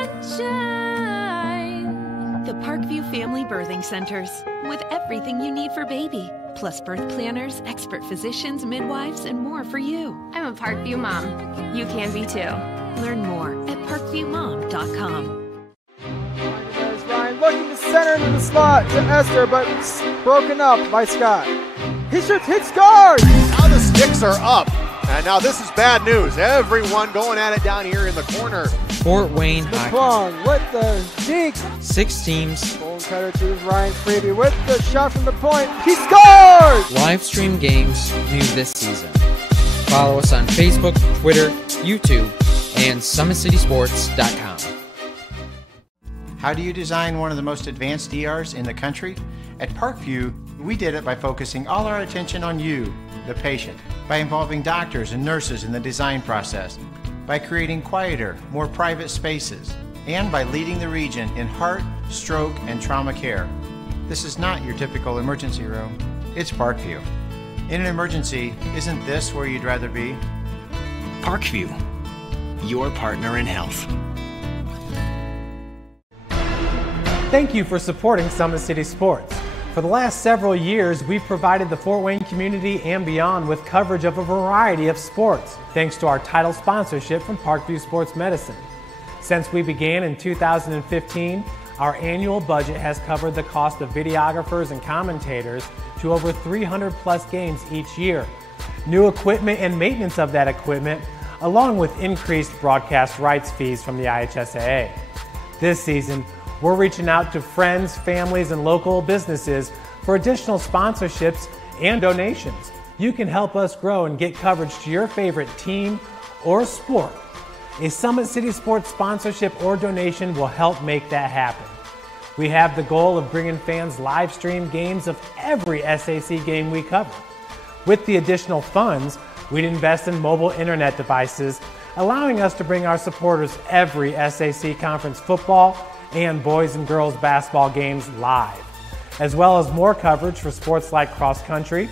The Parkview Family Birthing Centers, with everything you need for baby, plus birth planners, expert physicians, midwives, and more for you. I'm a Parkview mom. You can be too. Learn more at parkviewmom.com. There's Ryan looking to center into the slot to Esther, but broken up by Scott. He shoots, he scores! Now the sticks are up. And now this is bad news. Everyone going at it down here in the corner. Fort Wayne Hockey. McClung with the deke. 6 teams. Bone cutter to Ryan Freebie with the shot from the point. He scores! Live stream games new this season. Follow us on Facebook, Twitter, YouTube, and SummitCitySports.com. How do you design one of the most advanced ERs in the country? At Parkview, we did it by focusing all our attention on you, the patient, by involving doctors and nurses in the design process, by creating quieter, more private spaces, and by leading the region in heart, stroke, and trauma care. This is not your typical emergency room. It's Parkview. In an emergency, isn't this where you'd rather be? Parkview, your partner in health. Thank you for supporting Summit City Sports. For the last several years, we've provided the Fort Wayne community and beyond with coverage of a variety of sports, thanks to our title sponsorship from Parkview Sports Medicine. Since we began in 2015, our annual budget has covered the cost of videographers and commentators to over 300 plus games each year. New equipment and maintenance of that equipment, along with increased broadcast rights fees from the IHSAA. This season, we're reaching out to friends, families, and local businesses for additional sponsorships and donations. You can help us grow and get coverage to your favorite team or sport. A Summit City Sports sponsorship or donation will help make that happen. We have the goal of bringing fans live stream games of every SAC game we cover. With the additional funds, we'd invest in mobile internet devices, allowing us to bring our supporters every SAC conference football and boys and girls basketball games live, as well as more coverage for sports like cross country,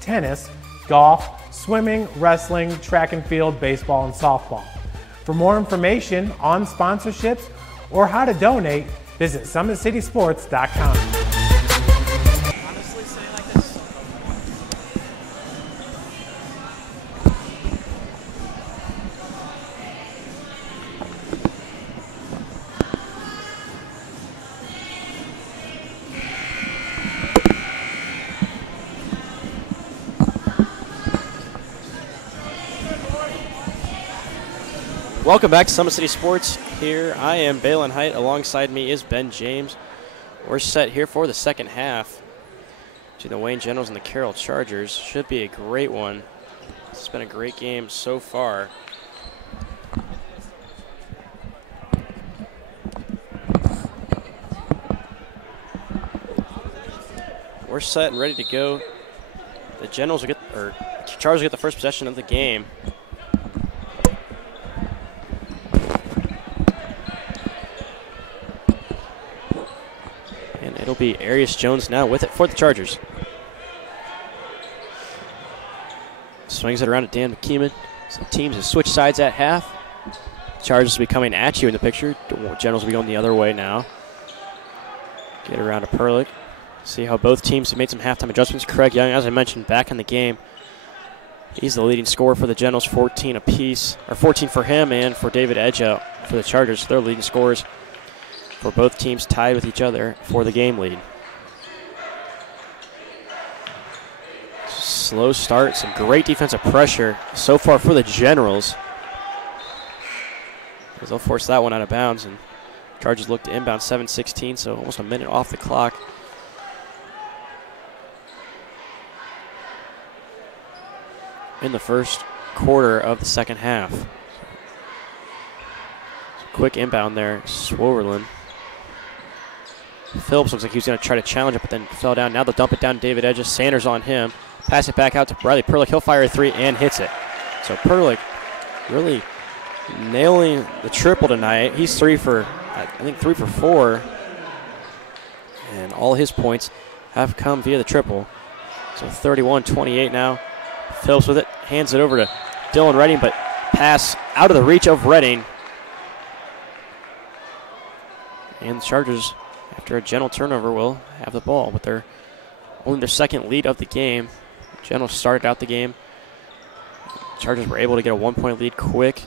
tennis, golf, swimming, wrestling, track and field, baseball, and softball. For more information on sponsorships or how to donate, visit SummitCitySports.com. Welcome back to Summit City Sports. Here I am, Balin Height. Alongside me is Ben James. We're set here for the second half to the Wayne Generals and the Carroll Chargers. Should be a great one. It's been a great game so far. We're set and ready to go. The Generals will get, or Chargers will get the first possession of the game. It'll be Arias Jones now with it for the Chargers. Swings it around to Dan McKeeman. Some teams have switched sides at half. Chargers will be coming at you in the picture. Generals will be going the other way now. Get around to Perlick. See how both teams have made some halftime adjustments. Craig Young, as I mentioned, back in the game. He's the leading scorer for the Generals, 14 apiece, or 14 for him and for David Edgell for the Chargers. They're leading scorers. for both teams tied with each other for the game lead. Slow start, some great defensive pressure so far for the Generals. As they'll force that one out of bounds, and Chargers look to inbound 7:16, so almost a minute off the clock. In the first quarter of the second half. Quick inbound there, Swoverlin. Phillips looks like he was going to try to challenge it, but then fell down. Now they'll dump it down to David Edges. Sanders on him. Pass it back out to Riley Perlick. He'll fire a three and hits it. So Perlick really nailing the triple tonight. He's 3 for 4. And all his points have come via the triple. So 31-28 now. Phillips with it. Hands it over to Dylan Redding, but pass out of the reach of Redding. And the Chargers, after a General turnover, will have the ball with only their second lead of the game. General started out the game. Chargers were able to get a 1-point lead quick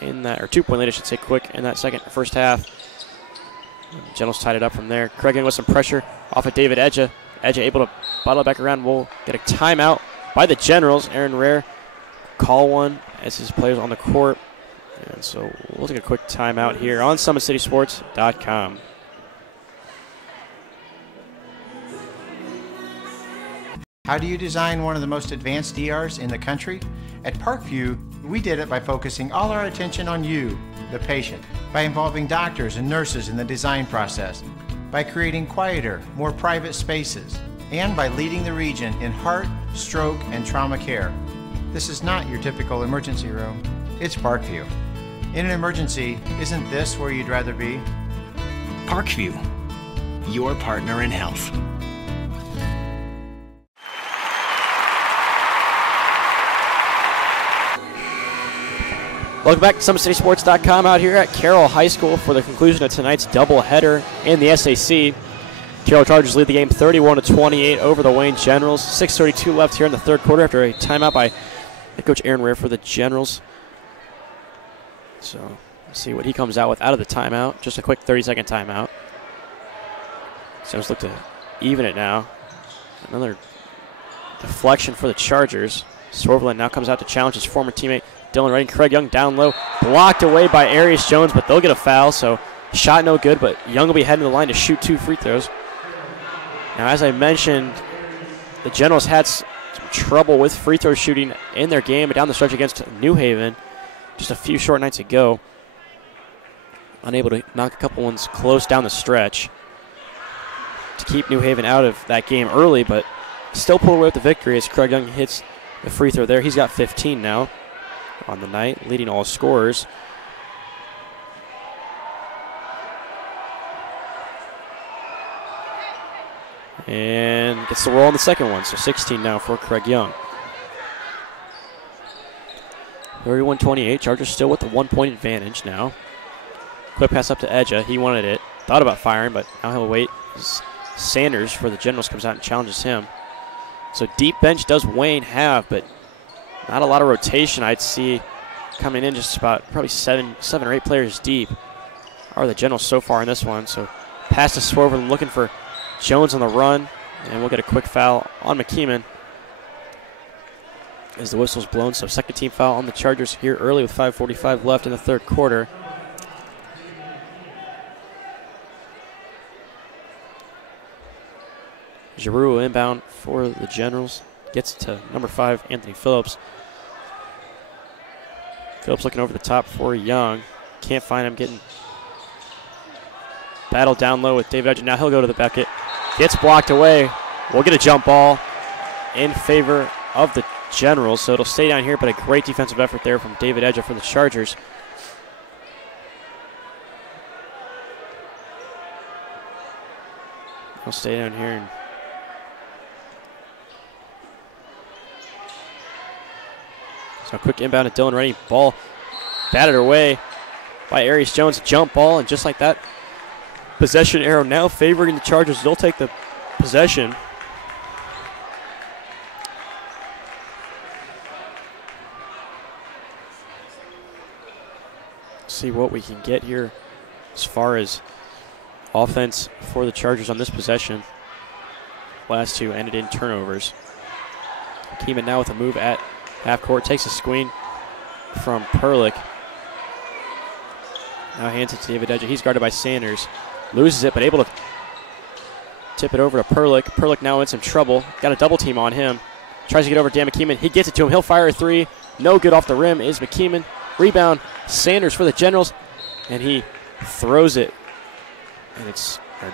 in that, or 2-point lead, I should say, quick in that first half. Generals tied it up from there. Craig Young with some pressure off of David Edge. Edge able to bottle it back around. We'll get a timeout by the Generals. Aaron Rare call one as his players on the court. And so we'll take a quick timeout here on SummitCitySports.com. How do you design one of the most advanced ERs in the country? At Parkview, we did it by focusing all our attention on you, the patient, by involving doctors and nurses in the design process, by creating quieter, more private spaces, and by leading the region in heart, stroke, and trauma care. This is not your typical emergency room. It's Parkview. In an emergency, isn't this where you'd rather be? Parkview, your partner in health. Welcome back to SummitCitySports.com out here at Carroll High School for the conclusion of tonight's doubleheader in the SAC. Carroll Chargers lead the game 31-28 over the Wayne Generals. 6:32 left here in the third quarter after a timeout by head coach Aaron Rare for the Generals. So let's see what he comes out with out of the timeout. Just a quick 30-second timeout. Generals look to even it now. Another deflection for the Chargers. Swerveland now comes out to challenge his former teammate Dylan Redding. Craig Young down low, blocked away by Arias Jones, but they'll get a foul, so shot no good, but Young will be heading to the line to shoot 2 free throws. Now, as I mentioned, the Generals had some trouble with free throw shooting in their game down the stretch against New Haven just a few short nights ago. Unable to knock a couple ones close down the stretch to keep New Haven out of that game early, but still pull away with the victory as Craig Young hits the free throw there. He's got 15 now on the night, leading all scorers. And gets the roll on the second one, so 16 now for Craig Young. 31-28, Chargers still with the 1-point advantage now. Quick pass up to Edja, he wanted it, thought about firing, but now he'll wait. Sanders for the Generals comes out and challenges him. So deep bench does Wayne have, but not a lot of rotation I'd see coming in. Just about probably seven or eight players deep are the Generals so far in this one. So pass to Swerveland looking for Jones on the run, and we'll get a quick foul on McKeeman as the whistle's blown. So second team foul on the Chargers here early with 5:45 left in the third quarter. Giroux inbound for the Generals. Gets it to number 5, Anthony Phillips. Phillips looking over the top for Young. Can't find him, getting battled down low with David Edge. Now he'll go to the bucket. Gets blocked away. We'll get a jump ball in favor of the Generals. So it'll stay down here, but a great defensive effort there from David Edge for the Chargers. He'll stay down here and so quick inbound to Dylan Redding. Ball batted away by Arias Jones. Jump ball, and just like that, possession arrow now favoring the Chargers. They'll take the possession. See what we can get here as far as offense for the Chargers on this possession. Last two ended in turnovers. Keeman now with a move at half court. Takes a screen from Perlick. Now hands it to David Edge. He's guarded by Sanders. Loses it, but able to tip it over to Perlick. Perlick now in some trouble. Got a double team on him. Tries to get over to Dan McKeeman. He gets it to him. He'll fire a three. No good off the rim is McKeeman. Rebound, Sanders for the Generals. And he throws it. And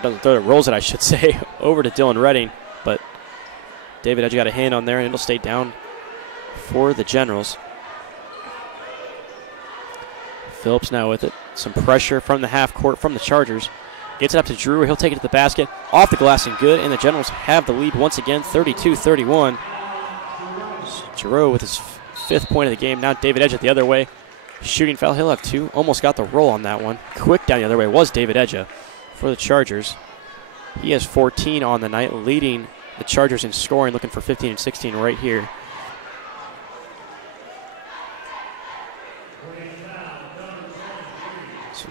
doesn't throw it, rolls it, I should say, over to Dylan Redding. But David Edge got a hand on there, and it'll stay down for the Generals. Phillips now with it. Some pressure from the half court from the Chargers. Gets it up to Drew. He'll take it to the basket. Off the glass and good. And the Generals have the lead once again, 32-31. Drew with his 5th point of the game. Now David Edge the other way. Shooting foul. He'll have 2. Almost got the roll on that one. Quick down the other way was David Edge for the Chargers. He has 14 on the night, leading the Chargers in scoring, looking for 15 and 16 right here.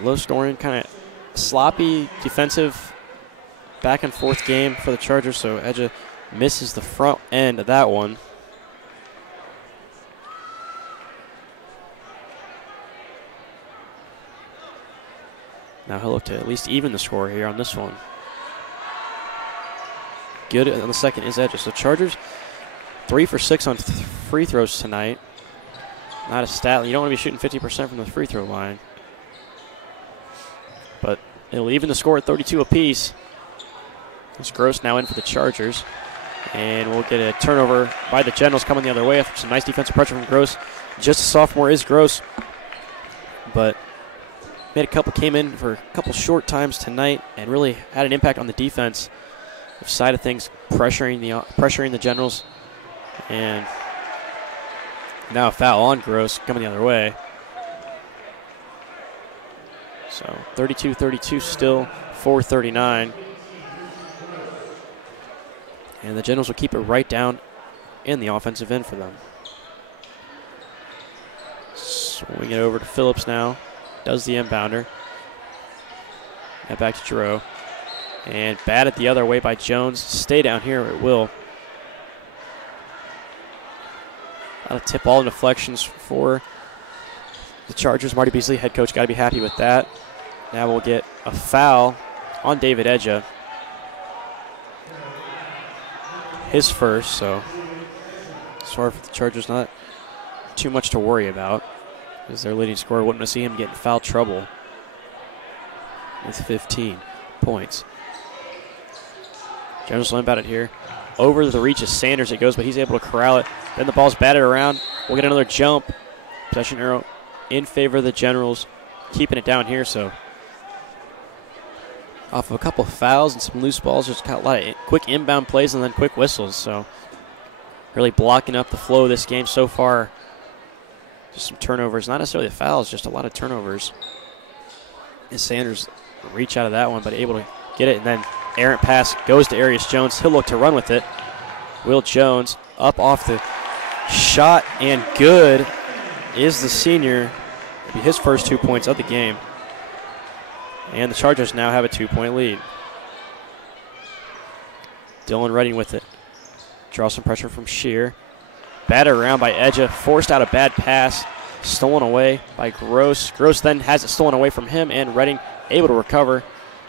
Low scoring, kind of sloppy defensive back and forth game for the Chargers, so Edge misses the front end of that one. Now he'll look to at least even the score here on this one. Good on the second is Edge. So Chargers 3 for 6 on free throws tonight. Not a stat. You don't want to be shooting 50% from the free throw line. But it'll even the score at 32 apiece. It's Gross now in for the Chargers. And we'll get a turnover by the Generals coming the other way after some nice defensive pressure from Gross. Just a sophomore is Gross. But came in for a couple short times tonight and really had an impact on the defense side of things, pressuring the Generals. And now a foul on Gross coming the other way. So 32-32 still, 4:39. And the Generals will keep it right down in the offensive end for them. Swing it over to Phillips now. Does the inbounder. Now back to Giroux. And batted the other way by Jones. Stay down here, it will. That'll tip all the deflections for the Chargers. Marty Beasley, head coach, got to be happy with that. Now we'll get a foul on David Edge. His first, so sorry for the Chargers, not too much to worry about, as their leading scorer wouldn't want to see him get in foul trouble with 15 points. Generals will inbound it here. Over the reach of Sanders it goes, but he's able to corral it. Then the ball's batted around. We'll get another jump. Possession arrow in favor of the Generals, keeping it down here. So off of a couple of fouls and some loose balls, just got a lot of quick inbound plays and then quick whistles. So really blocking up the flow of this game so far. Just some turnovers, not necessarily the fouls, just a lot of turnovers. And Sanders reach out of that one, but able to get it. And then errant pass goes to Arius Jones. He'll look to run with it. Will Jones up off the shot, and good is the senior. It'll be his first 2 points of the game. And the Chargers now have a 2-point lead. Dylan Redding with it. Draw some pressure from Shear. Batted around by Edge. Forced out a bad pass. Stolen away by Gross. Gross then has it stolen away from him, and Redding able to recover.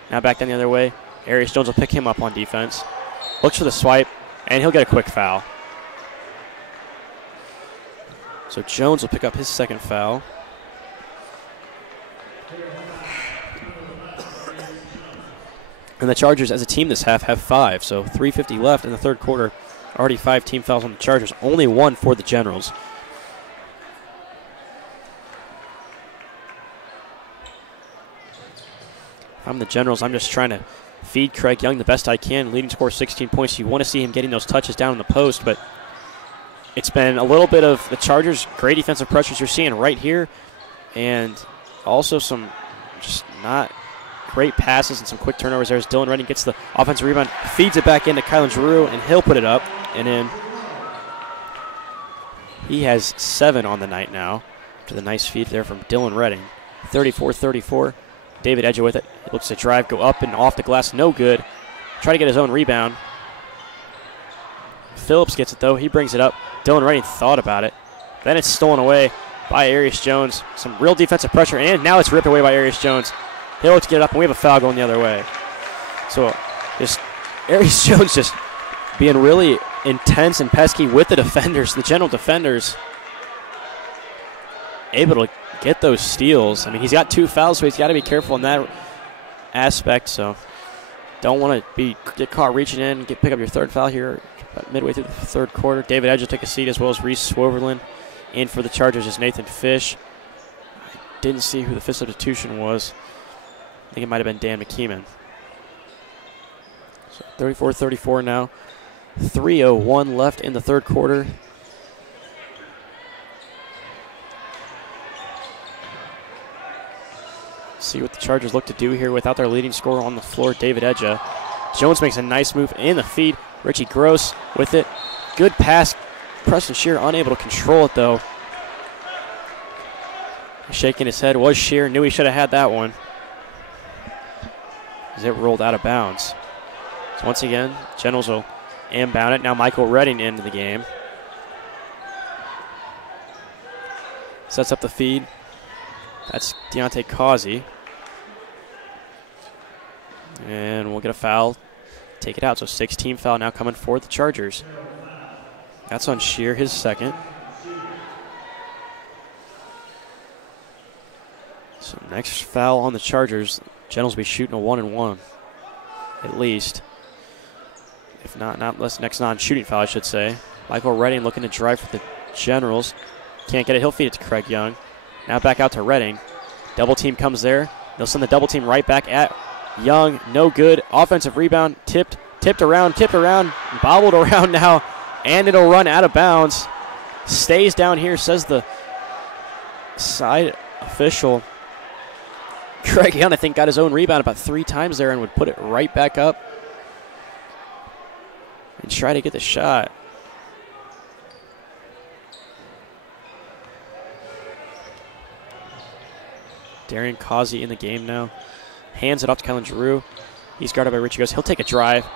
Now back down the other way. Arius Jones will pick him up on defense. Looks for the swipe, and he'll get a quick foul. So Jones will pick up his second foul. And the Chargers, as a team this half, have 5. So 3:50 left in the third quarter. Already 5 team fouls on the Chargers. Only 1 for the Generals. If I'm the Generals, I'm just trying to feed Craig Young the best I can. Leading scorer 16 points. You want to see him getting those touches down in the post, but it's been a little bit of the Chargers' great defensive pressures you're seeing right here, and also some just not great passes and some quick turnovers. There's Dylan Redding, gets the offensive rebound, feeds it back into Kylan Giroux, and he'll put it up and in. He has 7 on the night now, to the nice feed there from Dylan Redding. 34-34. David Edger with it. He looks to drive, go up and off the glass, no good. Try to get his own rebound. Phillips gets it though. He brings it up. Dylan Redding thought about it. Then it's stolen away by Arias Jones. Some real defensive pressure, and now it's ripped away by Arias Jones. He'll look to get it up, and we have a foul going the other way. So just Arias Jones just being really intense and pesky with the defenders, the general defenders. Able to get those steals. I mean, he's got 2 fouls, so he's got to be careful in that aspect. So don't want to get caught reaching in, pick up your 3rd foul here midway through the 3rd quarter. David Edge will take a seat, as well as Reese Swoverland. In for the Chargers is Nathan Fish. I didn't see who the fifth substitution was. I think it might have been Dan McKeeman. So 34-34 now. 3:01 left in the 3rd quarter. See what the Chargers look to do here without their leading scorer on the floor, David Edja. Jones makes a nice move in the feed. Richie Gross with it. Good pass. Preston Shear unable to control it, though. Shaking his head was Shear. Knew he should have had that one, as it rolled out of bounds. So once again, Generals will inbound it. Now Michael Redding into the game. Sets up the feed. That's Deontay Causey. And we'll get a foul. Take it out. So 16 foul now coming for the Chargers. That's on Shear, his 2nd. So next foul on the Chargers. Generals will be shooting a 1-and-1, at least. If not next non-shooting foul, I should say. Michael Redding looking to drive for the Generals. Can't get it. He'll feed it to Craig Young. Now back out to Redding. Double team comes there. They'll send the double team right back at Young. No good. Offensive rebound. Tipped around, bobbled around now. And it'll run out of bounds. Stays down here, says the side official. Craig Young, I think, got his own rebound about 3 times there and would put it right back up and try to get the shot. Darian Causey in the game now. Hands it off to Kellen Giroux. He's guarded by Richie Gross. He'll take a drive.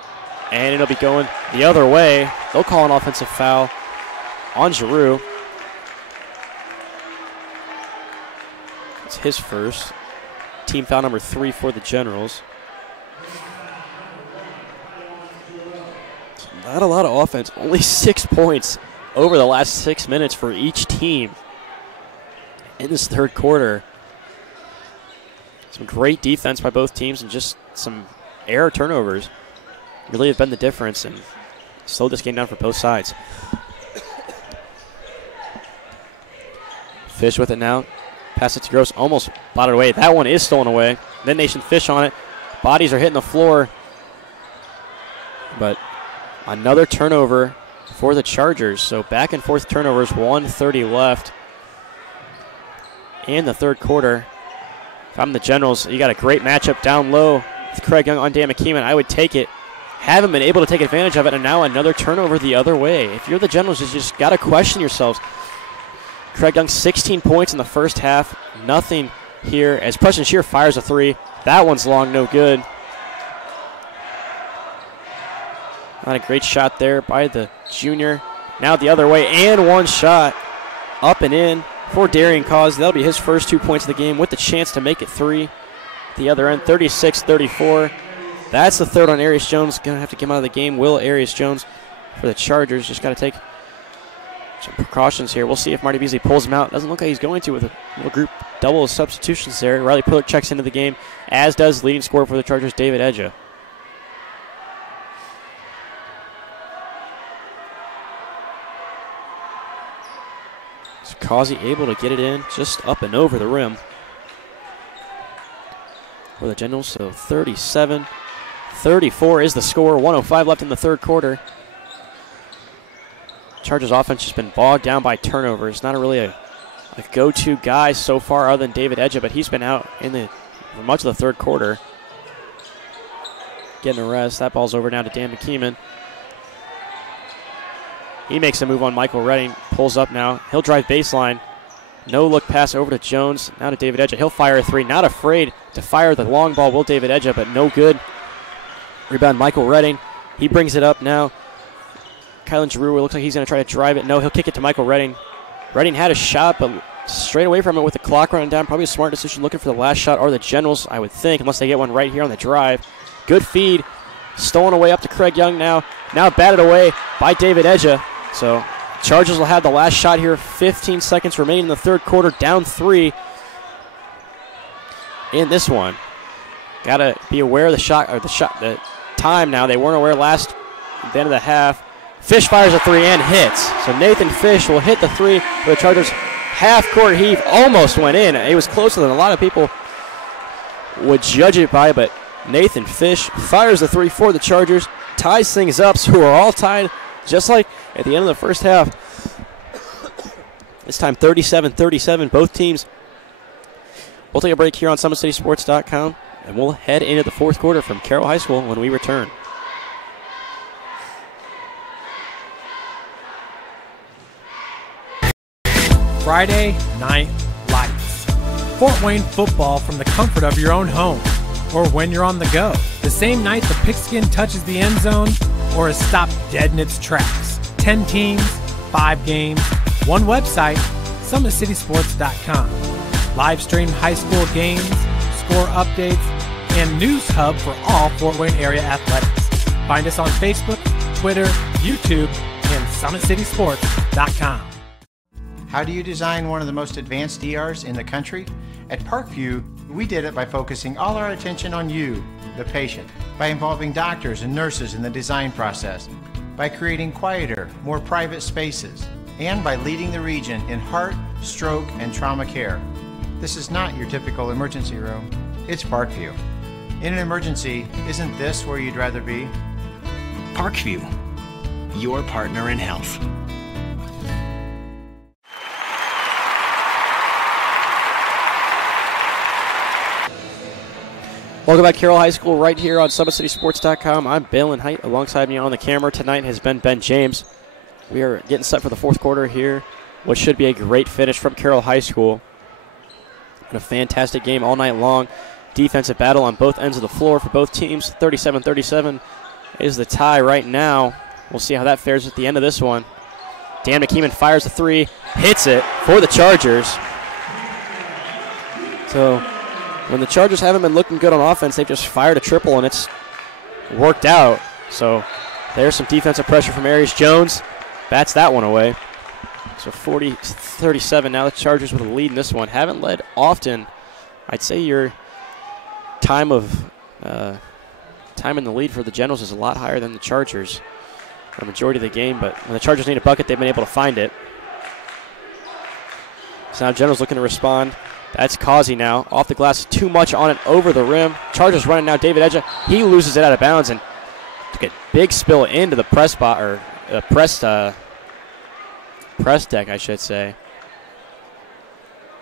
And it'll be going the other way. They'll call an offensive foul on Giroux. It's his first. Team foul number 3 for the Generals. Not a lot of offense. Only 6 points over the last 6 minutes for each team in this 3rd quarter. Some great defense by both teams and just some error turnovers really have been the difference and slowed this game down for both sides. Fish with it now. Pass it to Gross. Almost bought it away. That one is stolen away. Then Nation Fish on it. Bodies are hitting the floor. But another turnover for the Chargers. So back and forth turnovers. 1:30 left in the 3rd quarter. If I'm the Generals, you got a great matchup down low with Craig Young on Dan McKeeman. I would take it. Haven't been able to take advantage of it, and now another turnover the other way. If you're the Generals, you just got to question yourselves. Craig Young, 16 points in the first half. Nothing here as Preston Shear fires a 3. That one's long, no good. Not a great shot there by the junior. Now the other way, and one shot up and in for Darian Causey. That'll be his first 2 points of the game with the chance to make it 3. The other end, 36-34. That's the 3rd on Arias Jones. Going to have to get him out of the game. Will Arias Jones for the Chargers. Just got to take some precautions here. We'll see if Marty Beasley pulls him out. Doesn't look like he's going to with a little group double of substitutions there. Riley Pillard checks into the game, as does leading scorer for the Chargers, David Edja. So Causey able to get it in just up and over the rim for the Generals. So 37-34 is the score. 1:05 left in the 3rd quarter. Chargers offense just been bogged down by turnovers. Not really a go-to guy so far other than David Edja, but he's been out for much of the 3rd quarter. Getting a rest. That ball's over now to Dan McKeeman. He makes a move on Michael Redding. Pulls up now. He'll drive baseline. No-look pass over to Jones. Now to David Edja. He'll fire a three. Not afraid to fire the long ball, will David Edja, but no good. Rebound, Michael Redding. He brings it up now. Kylan Giroux looks like he's going to try to drive it. No, he'll kick it to Michael Redding. Redding had a shot, but straight away from it with the clock running down. Probably a smart decision looking for the last shot, or the Generals, I would think, unless they get one right here on the drive. Good feed. Stolen away up to Craig Young now. Now batted away by David Edja. So Chargers will have the last shot here. 15 seconds remaining in the third quarter. Down 3 in this one. Got to be aware of the time now. They weren't aware at the end of the half. Fish fires a 3 and hits. So Nathan Fish will hit the 3 for the Chargers. Half-court heave almost went in. It was closer than a lot of people would judge it by, but Nathan Fish fires the 3 for the Chargers, ties things up, so we're all tied, just like at the end of the first half. This time 37-37, both teams. We'll take a break here on SummitCitySports.com, and we'll head into the fourth quarter from Carroll High School when we return. Friday Night Lights. Fort Wayne football from the comfort of your own home, or when you're on the go. The same night the pigskin touches the end zone, or is stopped dead in its tracks. 10 teams, 5 games, one website, SummitCitySports.com. Live stream high school games, score updates, and news hub for all Fort Wayne area athletics. Find us on Facebook, Twitter, YouTube, and SummitCitySports.com. How do you design one of the most advanced DRs in the country? At Parkview, we did it by focusing all our attention on you, the patient, by involving doctors and nurses in the design process, by creating quieter, more private spaces, and by leading the region in heart, stroke, and trauma care. This is not your typical emergency room. It's Parkview. In an emergency, isn't this where you'd rather be? Parkview, your partner in health. Welcome back, Carroll High School, right here on SummitCitySports.com. I'm Balin Height. Alongside me on the camera tonight has been Ben James. We are getting set for the fourth quarter here, what should be a great finish from Carroll High School. And a fantastic game all night long. Defensive battle on both ends of the floor for both teams. 37-37 is the tie right now. We'll see how that fares at the end of this one. Dan McKeeman fires the 3, hits it for the Chargers. So when the Chargers haven't been looking good on offense, they've just fired a triple, and it's worked out. So there's some defensive pressure from Arias Jones. Bats that one away. So 40-37. Now the Chargers with a lead in this one. Haven't led often. I'd say your time in the lead for the Generals is a lot higher than the Chargers for the majority of the game. But when the Chargers need a bucket, they've been able to find it. So now Generals looking to respond. That's Causey now. Off the glass, too much on it, over the rim. Chargers running now. David Edja, he loses it out of bounds and took a big spill into the press spot, or press deck, I should say.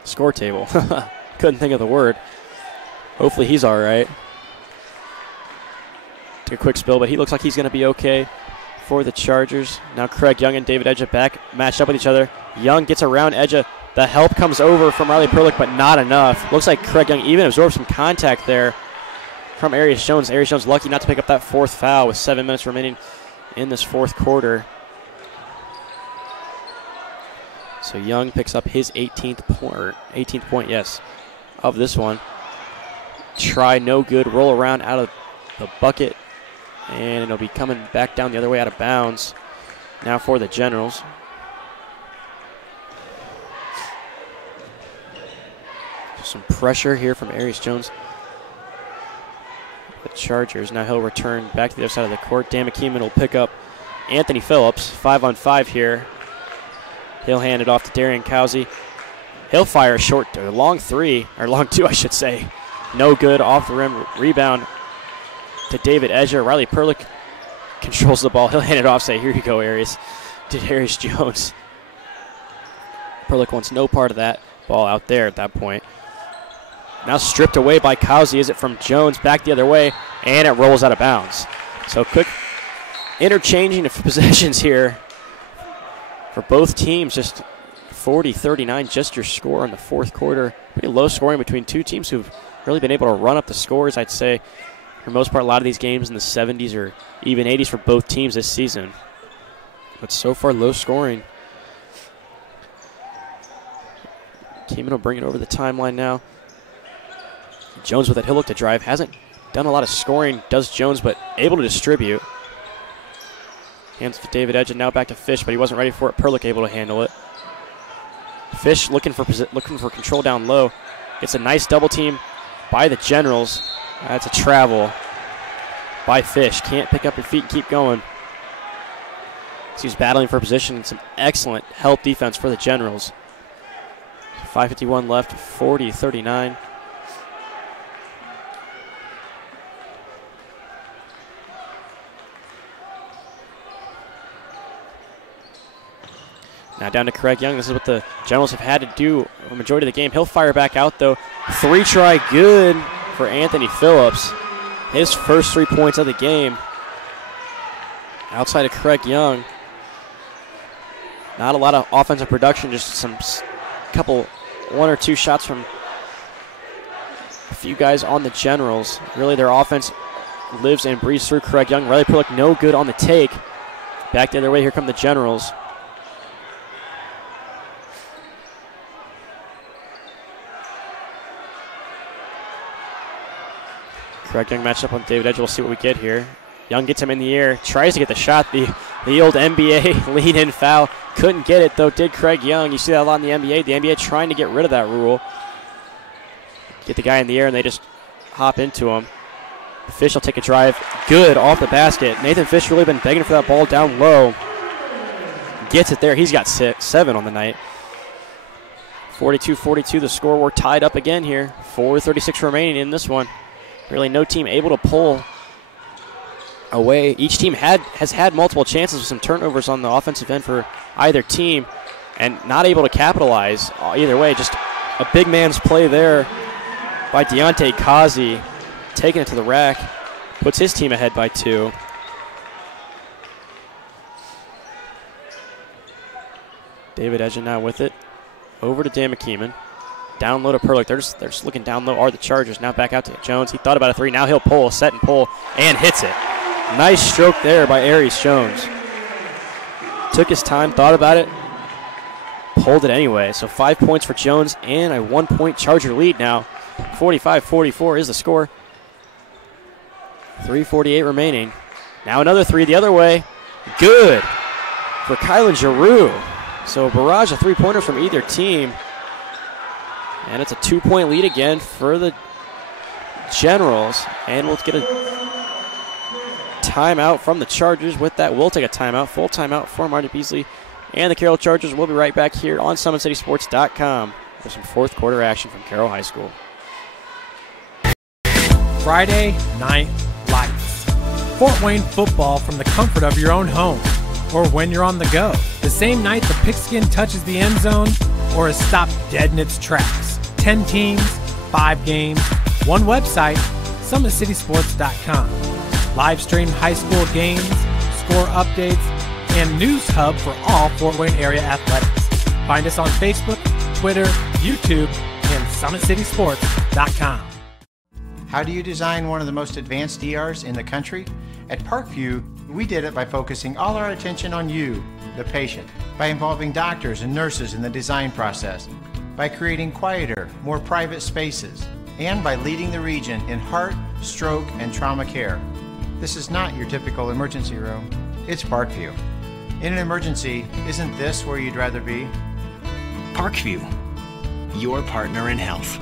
Score table. Couldn't think of the word. Hopefully he's all right. Took a quick spill, but he looks like he's going to be okay for the Chargers. Now Craig Young and David Edja back matched up with each other. Young gets around Edja. The help comes over from Riley Perlich, but not enough. Looks like Craig Young even absorbed some contact there from Arias Jones. Arias Jones lucky not to pick up that fourth foul with 7 minutes remaining in this fourth quarter. So Young picks up his 18th point, yes, of this one. Try no good, roll around out of the bucket, and it'll be coming back down the other way out of bounds now for the Generals. Some pressure here from Arias Jones. The Chargers, now he'll return back to the other side of the court. Dan McKeeman will pick up Anthony Phillips, 5-on-5 here. He'll hand it off to Darian Causey. He'll fire a long 3, or long 2, I should say. No good, off the rim, rebound to David Edja. Riley Perlich controls the ball. He'll hand it off, say, here you go, Arias, to Arias Jones. Perlich wants no part of that ball out there at that point. Now stripped away by Causey. Is it from Jones? Back the other way, and it rolls out of bounds. So quick interchanging of possessions here for both teams. Just 40-39, just your score in the fourth quarter. Pretty low scoring between two teams who've really been able to run up the scores, I'd say. For the most part, a lot of these games in the 70s or even 80s for both teams this season. But so far, low scoring. Keeman will bring it over the timeline now. Jones with it. He'll look to drive. Hasn't done a lot of scoring, does Jones, but able to distribute. Hands to David Edge, and now back to Fish, but he wasn't ready for it. Perlick able to handle it. Fish looking for control down low. Gets a nice double team by the Generals. That's a travel by Fish. Can't pick up your feet and keep going. So he's battling for position and some excellent help defense for the Generals. 5:51 left, 40-39. Now down to Craig Young. This is what the Generals have had to do a majority of the game. He'll fire back out, though. 3-try good for Anthony Phillips. His first 3 points of the game. Outside of Craig Young. Not a lot of offensive production, just some couple, one or two shots from a few guys on the Generals. Really, their offense lives and breathes through Craig Young. Riley Perlick no good on the take. Back the other way, here come the Generals. Craig Young matched up on David Edge. We'll see what we get here. Young gets him in the air, tries to get the shot. The old NBA lead-in foul. Couldn't get it, though, did Craig Young. You see that a lot in the NBA. The NBA trying to get rid of that rule. Get the guy in the air, and they just hop into him. Fish will take a drive. Good off the basket. Nathan Fish really been begging for that ball down low. Gets it there. He's got 7 on the night. 42-42, the score. We're tied up again here. 4:36 remaining in this one. Really no team able to pull away. Each team has had multiple chances with some turnovers on the offensive end for either team and not able to capitalize either way. Just a big man's play there by Deontay Kazi, taking it to the rack, puts his team ahead by 2. David Edgen now with it. Over to Dan McKeeman. Down low to Perlick. They're just looking down low are the Chargers. Now back out to Jones. He thought about a 3. Now he'll pull, set and pull, and hits it. Nice stroke there by Aries Jones. Took his time, thought about it, pulled it anyway. So 5 points for Jones and a 1-point Charger lead now. 45-44 is the score. 3:48 remaining. Now another 3 the other way. Good for Kylan Giroux. So a barrage of 3-pointers from either team. And it's a 2-point lead again for the Generals. And we'll get a timeout from the Chargers. With that, we'll take a timeout, full timeout for Marty Beasley and the Carroll Chargers. We'll be right back here on SummitCitySports.com for some fourth quarter action from Carroll High School. Friday Night Lights. Fort Wayne football from the comfort of your own home or when you're on the go. The same night the pigskin touches the end zone or is stopped dead in its tracks. 10 teams, 5 games, 1 website, SummitCitySports.com. Live stream high school games, score updates, and news hub for all Fort Wayne area athletics. Find us on Facebook, Twitter, YouTube, and SummitCitySports.com. How do you design one of the most advanced ERs in the country? At Parkview, we did it by focusing all our attention on you, the patient, by involving doctors and nurses in the design process, by creating quieter, more private spaces, and by leading the region in heart, stroke, and trauma care. This is not your typical emergency room. It's Parkview. In an emergency, isn't this where you'd rather be? Parkview, your partner in health.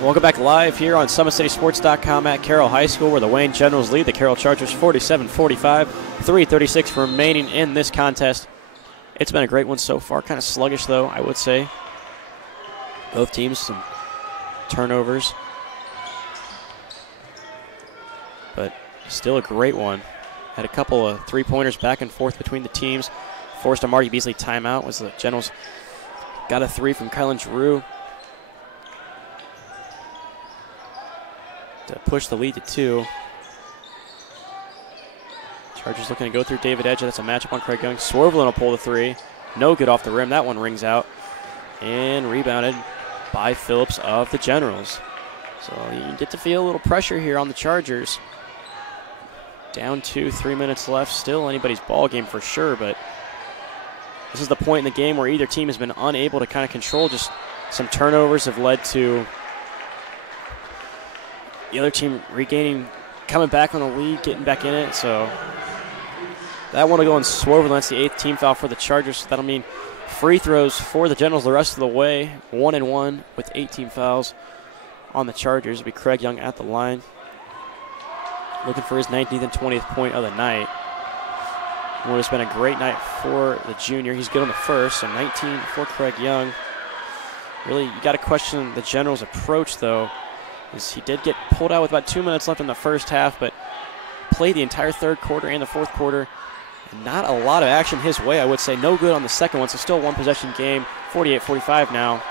Welcome back live here on SummitCitySports.com at Carroll High School, where the Wayne Generals lead the Carroll Chargers 47-45. 3:36 remaining in this contest. It's been a great one so far. Kind of sluggish, though, I would say. Both teams, some turnovers. But still a great one. Had a couple of 3-pointers back and forth between the teams. Forced a Marty Beasley timeout was the Generals. Got a 3 from Kylan Giroux to push the lead to 2. Chargers looking to go through David Edge. That's a matchup on Craig Young. Swerveling will pull the three. No good off the rim. That one rings out. And rebounded by Phillips of the Generals. So you get to feel a little pressure here on the Chargers. Down 2, 3 minutes left. Still anybody's ball game for sure, but this is the point in the game where either team has been unable to kind of control. Just some turnovers have led to the other team regaining, coming back on the lead, getting back in it. So that one will go on Swerve. That's the 8th team foul for the Chargers. So that'll mean free throws for the Generals the rest of the way. 1-1 with 18 fouls on the Chargers. It'll be Craig Young at the line, looking for his 19th and 20th point of the night. Well, it's been a great night for the junior. He's good on the first, so 19 for Craig Young. Really, you got to question the Generals' approach, though, as he did get pulled out with about 2 minutes left in the first half, but played the entire third quarter and the fourth quarter. Not a lot of action his way, I would say. No good on the second one, so still a one-possession game. 48-45 now.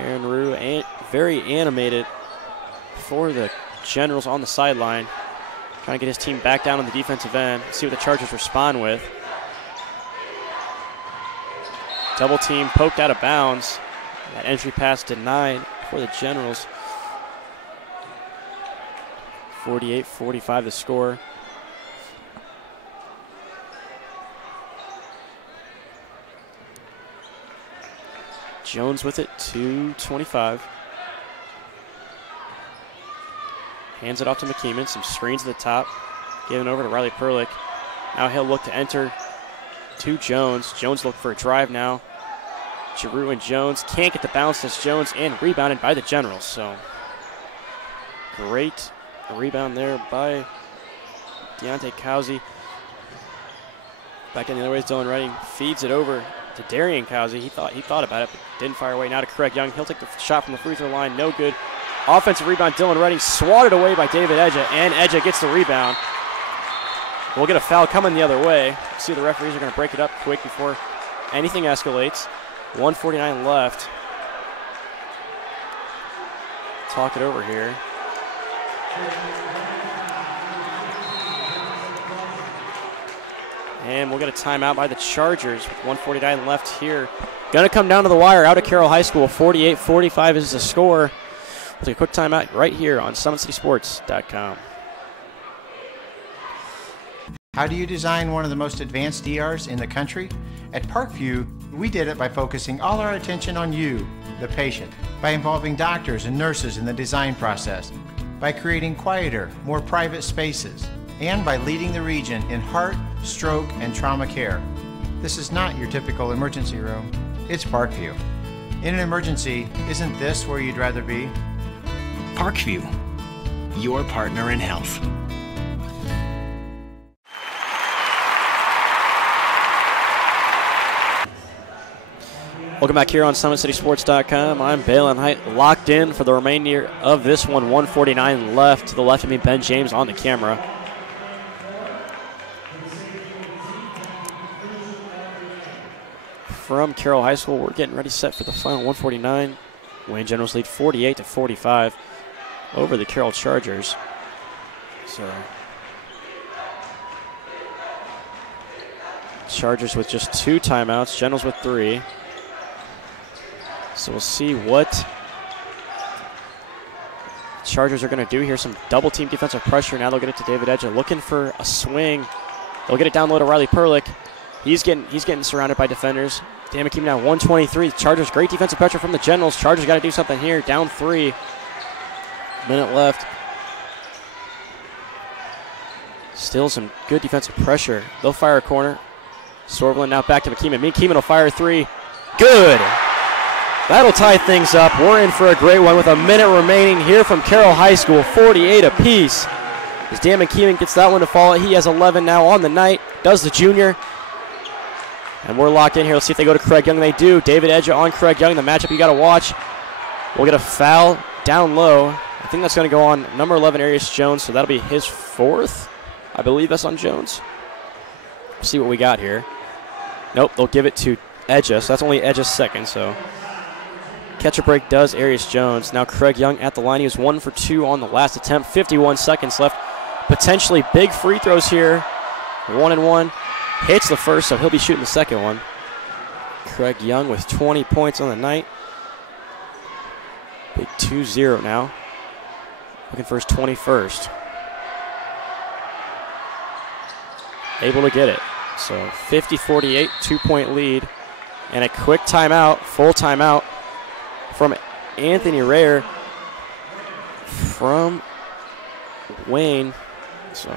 Aaron Rue, very animated for the Generals on the sideline. Trying to get his team back down on the defensive end. See what the Chargers respond with. Double team poked out of bounds. That entry pass denied for the Generals. 48-45 the score. Jones with it, 2:25. Hands it off to McKeeman. Some screens at the top. Giving over to Riley Perlick. Now he'll look to enter to Jones. Jones look for a drive now. Giroux and Jones can't get the bounce. That's Jones, and rebounded by the Generals. So great rebound there by Deontay Cowsey. Back in the other way is Dylan Redding. Feeds it over to Darian Cowsey. He thought about it, but didn't fire away. Now to Craig Young. He'll take the shot from the free throw line. No good. Offensive rebound, Dylan Redding swatted away by David Edja, and Edja gets the rebound. We'll get a foul coming the other way. See, the referees are going to break it up quick before anything escalates. 1:49 left. Talk it over here. And we'll get a timeout by the Chargers with 1:49 left here. Going to come down to the wire out of Carroll High School. 48-45 is the score. We'll take a quick timeout right here on SummitCitySports.com. How do you design one of the most advanced ERs in the country? At Parkview, we did it by focusing all our attention on you, the patient, by involving doctors and nurses in the design process, by creating quieter, more private spaces, and by leading the region in heart, stroke, and trauma care. This is not your typical emergency room. It's Parkview. In an emergency, isn't this where you'd rather be? Parkview, your partner in health. Welcome back here on SummitCitySports.com. I'm Balin Height, locked in for the remainder of this one. 1:49 left. To the left of me, Ben James on the camera. From Carroll High School, we're getting ready set for the final 1:49. Wayne Generals lead 48-45 over the Carroll Chargers. So Chargers with just 2 timeouts, Generals with 3. So we'll see what Chargers are going to do here. Some double team defensive pressure. Now they'll get it to David Edja, looking for a swing. They'll get it down low to Riley Perlick. He's getting surrounded by defenders. Dan McKeeman now 123. Chargers, great defensive pressure from the Generals. Chargers got to do something here. Down 3. Minute left. Still some good defensive pressure. They'll fire a corner. Sorvelin now back to McKeeman. McKeeman will fire a 3. Good. That'll tie things up. We're in for a great one with a minute remaining here from Carroll High School. 48 apiece. As Dan McKeeman gets that one to fall. He has 11 now on the night. Does the junior. And we're locked in here. Let's see if they go to Craig Young. They do. David Edja on Craig Young. The matchup you got to watch. We'll get a foul down low. I think that's going to go on number 11, Arius Jones. So that'll be his 4th. I believe that's on Jones. We'll see what we got here. Nope, they'll give it to Edja. So that's only Edja's 2nd. So catch a break does Arius Jones. Now Craig Young at the line. He was 1 for 2 on the last attempt. 51 seconds left. potentially big free throws here. 1-and-1. Hits the first, so he'll be shooting the second one. Craig Young with 20 points on the night. Big 2-0 now. Looking for his 21st. Able to get it. So 50-48, 2-point lead. And a quick timeout, full timeout from Anthony Rayer from Wayne. So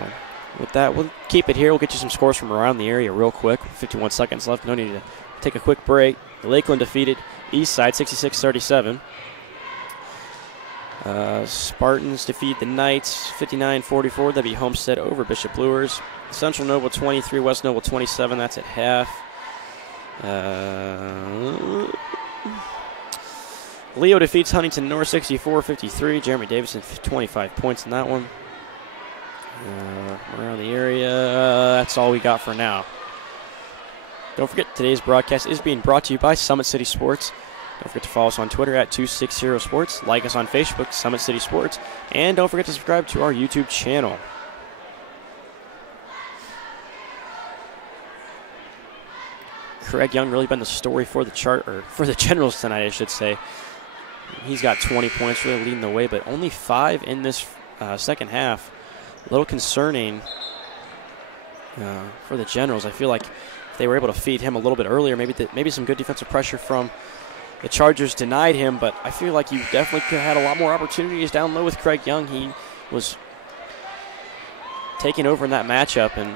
with that, we'll keep it here. We'll get you some scores from around the area real quick. 51 seconds left. No need to take a quick break. Lakeland defeated Eastside 66-37. Spartans defeat the Knights 59-44. That'd be Homestead over Bishop Luers. Central Noble 23, West Noble 27. That's at half. Leo defeats Huntington North 64-53. Jeremy Davidson 25 points in that one. Around the area, that's all we got for now. Don't forget, today's broadcast is being brought to you by Summit City Sports. Don't forget to follow us on Twitter at 260sports. Like us on Facebook, Summit City Sports. And don't forget to subscribe to our YouTube channel. Craig Young really been the story for the Generals tonight, I should say. He's got 20 points, really leading the way, but only 5 in this second half. A little concerning for the Generals. I feel like if they were able to feed him a little bit earlier, maybe some good defensive pressure from the Chargers denied him, but I feel like you definitely could have had a lot more opportunities down low with Craig Young. He was taking over in that matchup and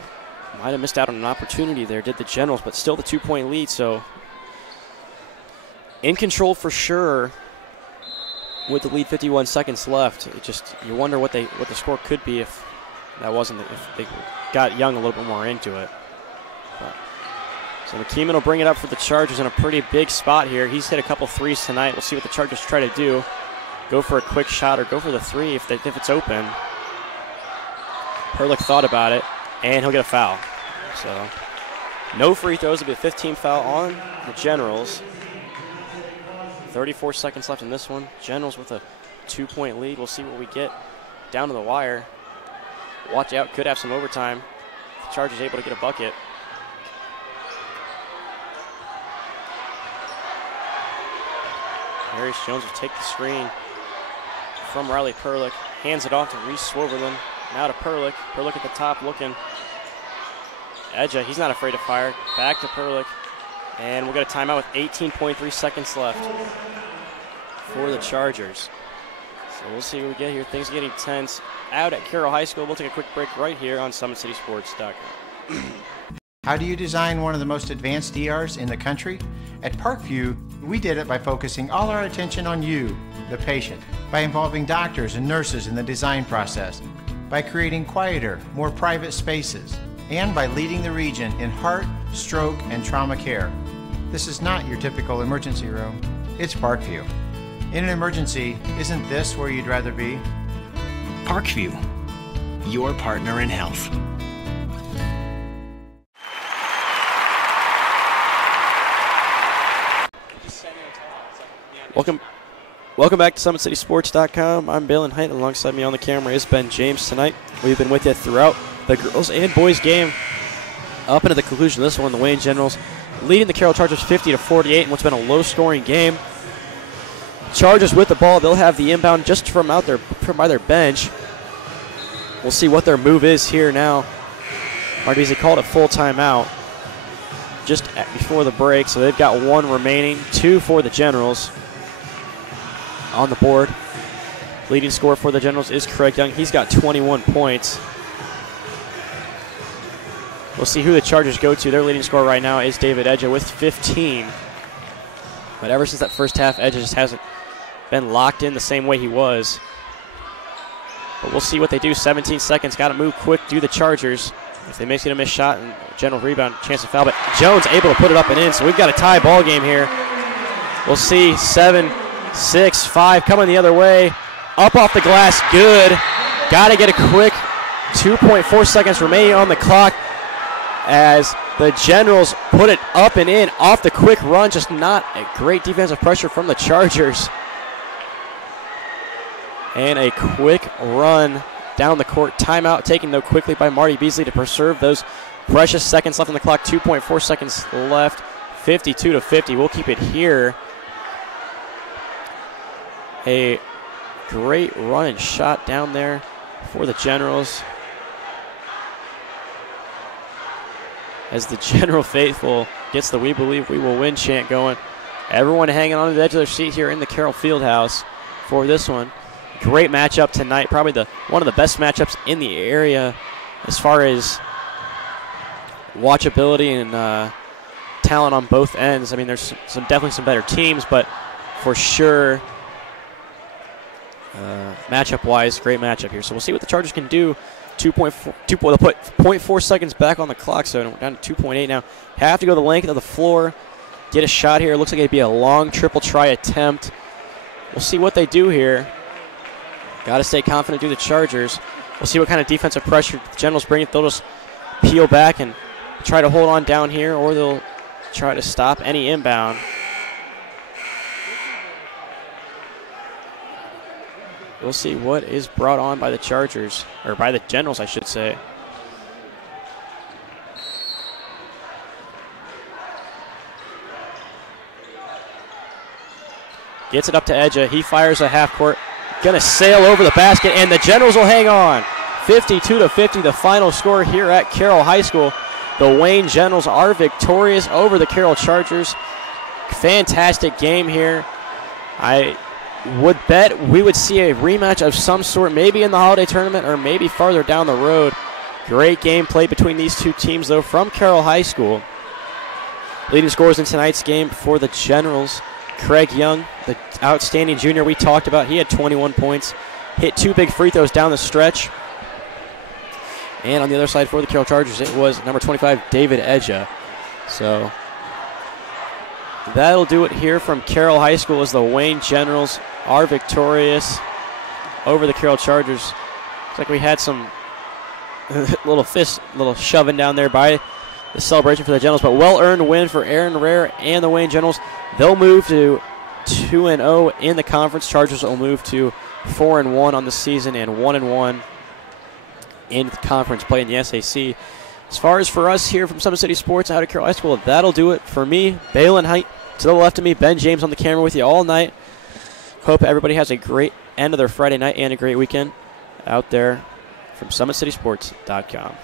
might have missed out on an opportunity there, did the Generals, but still the 2-point lead, so in control for sure with the lead, 51 seconds left. You wonder what the score could be if they got Young a little bit more into it. So McKeeman will bring it up for the Chargers in a pretty big spot here. He's hit a couple threes tonight. We'll see what the Chargers try to do. Go for a quick shot or go for the three if it's open. Perlick thought about it, and he'll get a foul. So no free throws. It'll be a 15 foul on the Generals. 34 seconds left in this one. Generals with a 2-point lead. We'll see what we get down to the wire. Watch out, could have some overtime. The Chargers able to get a bucket. Harris Jones will take the screen from Riley Perlick. Hands it off to Reese Swoverland. Now to Perlick. Perlick at the top looking. Edja, he's not afraid to fire. Back to Perlick. And we'll get a timeout with 18.3 seconds left for the Chargers. So we'll see what we get here. Things are getting tense out at Carroll High School. We'll take a quick break right here on SummitCitySports.com. How do you design one of the most advanced DRs in the country? At Parkview, we did it by focusing all our attention on you, the patient, by involving doctors and nurses in the design process, by creating quieter, more private spaces, and by leading the region in heart, stroke, and trauma care. This is not your typical emergency room. It's Parkview. In an emergency, isn't this where you'd rather be? Parkview, your partner in health. Welcome back to SummitCitySports.com. I'm Balin Height. Alongside me on the camera is Ben James tonight. We've been with you throughout the girls and boys game. Up into the conclusion of this one, the Wayne Generals leading the Carroll Chargers 50-48 in what's been a low-scoring game. Chargers with the ball. They'll have the inbound just from by their bench. We'll see what their move is here now. Marquise called a full timeout just before the break, so they've got 1 remaining, 2 for the Generals on the board. Leading scorer for the Generals is Craig Young. He's got 21 points. We'll see who the Chargers go to. Their leading scorer right now is David Edja with 15. But ever since that first half, Edja just hasn't been locked in the same way he was. But we'll see what they do. 17 seconds. Got to move quick. Do the Chargers. If they make it a missed shot and general rebound, chance to foul. But Jones able to put it up and in. So we've got a tie ball game here. We'll see 7, 6, 5 coming the other way. Up off the glass. Good. Got to get a quick 2.4 seconds remaining on the clock as the Generals put it up and in off the quick run. Just not a great defensive pressure from the Chargers. And a quick run down the court. Timeout taken, though, quickly by Marty Beasley to preserve those precious seconds left on the clock. 2.4 seconds left. 52-50. We'll keep it here. A great run and shot down there for the Generals, as the General Faithful gets the "We Believe We Will Win" chant going. Everyone hanging on to the edge of their seat here in the Carroll Fieldhouse for this one. Great matchup tonight. Probably one of the best matchups in the area as far as watchability and talent on both ends. I mean, there's definitely some better teams, but for sure, matchup-wise, great matchup here. So we'll see what the Chargers can do. They'll put 0.4 seconds back on the clock, so we're down to 2.8 now. Have to go the length of the floor, get a shot here. It looks like it'd be a long triple try attempt. We'll see what they do here. Got to stay confident, do the Chargers. We'll see what kind of defensive pressure the Generals bring. If they'll just peel back and try to hold on down here, or they'll try to stop any inbound. We'll see what is brought on by the Chargers, or by the Generals, I should say. Gets it up to Edja. He fires a half court. Going to sail over the basket, and the Generals will hang on. 52-50, the final score here at Carroll High School. The Wayne Generals are victorious over the Carroll Chargers. Fantastic game here. I would bet we would see a rematch of some sort, maybe in the holiday tournament or maybe farther down the road. Great game played between these two teams, though, from Carroll High School. Leading scorers in tonight's game for the Generals: Craig Young, the outstanding junior we talked about. He had 21 points, hit 2 big free throws down the stretch. And on the other side for the Carroll Chargers, it was number 25, David Edja. So that'll do it here from Carroll High School, as the Wayne Generals are victorious over the Carroll Chargers. Looks like we had some little shoving down there by the celebration for the Generals, but well-earned win for Aaron Rare and the Wayne Generals. They'll move to 2-0 in the conference. Chargers will move to 4-1 on the season and 1-1 in the conference play in the SAC. As far as for us here from Summit City Sports out of Carroll High School, that'll do it for me. Balin Height to the left of me, Ben James on the camera with you all night. Hope everybody has a great end of their Friday night and a great weekend out there from SummitCitySports.com.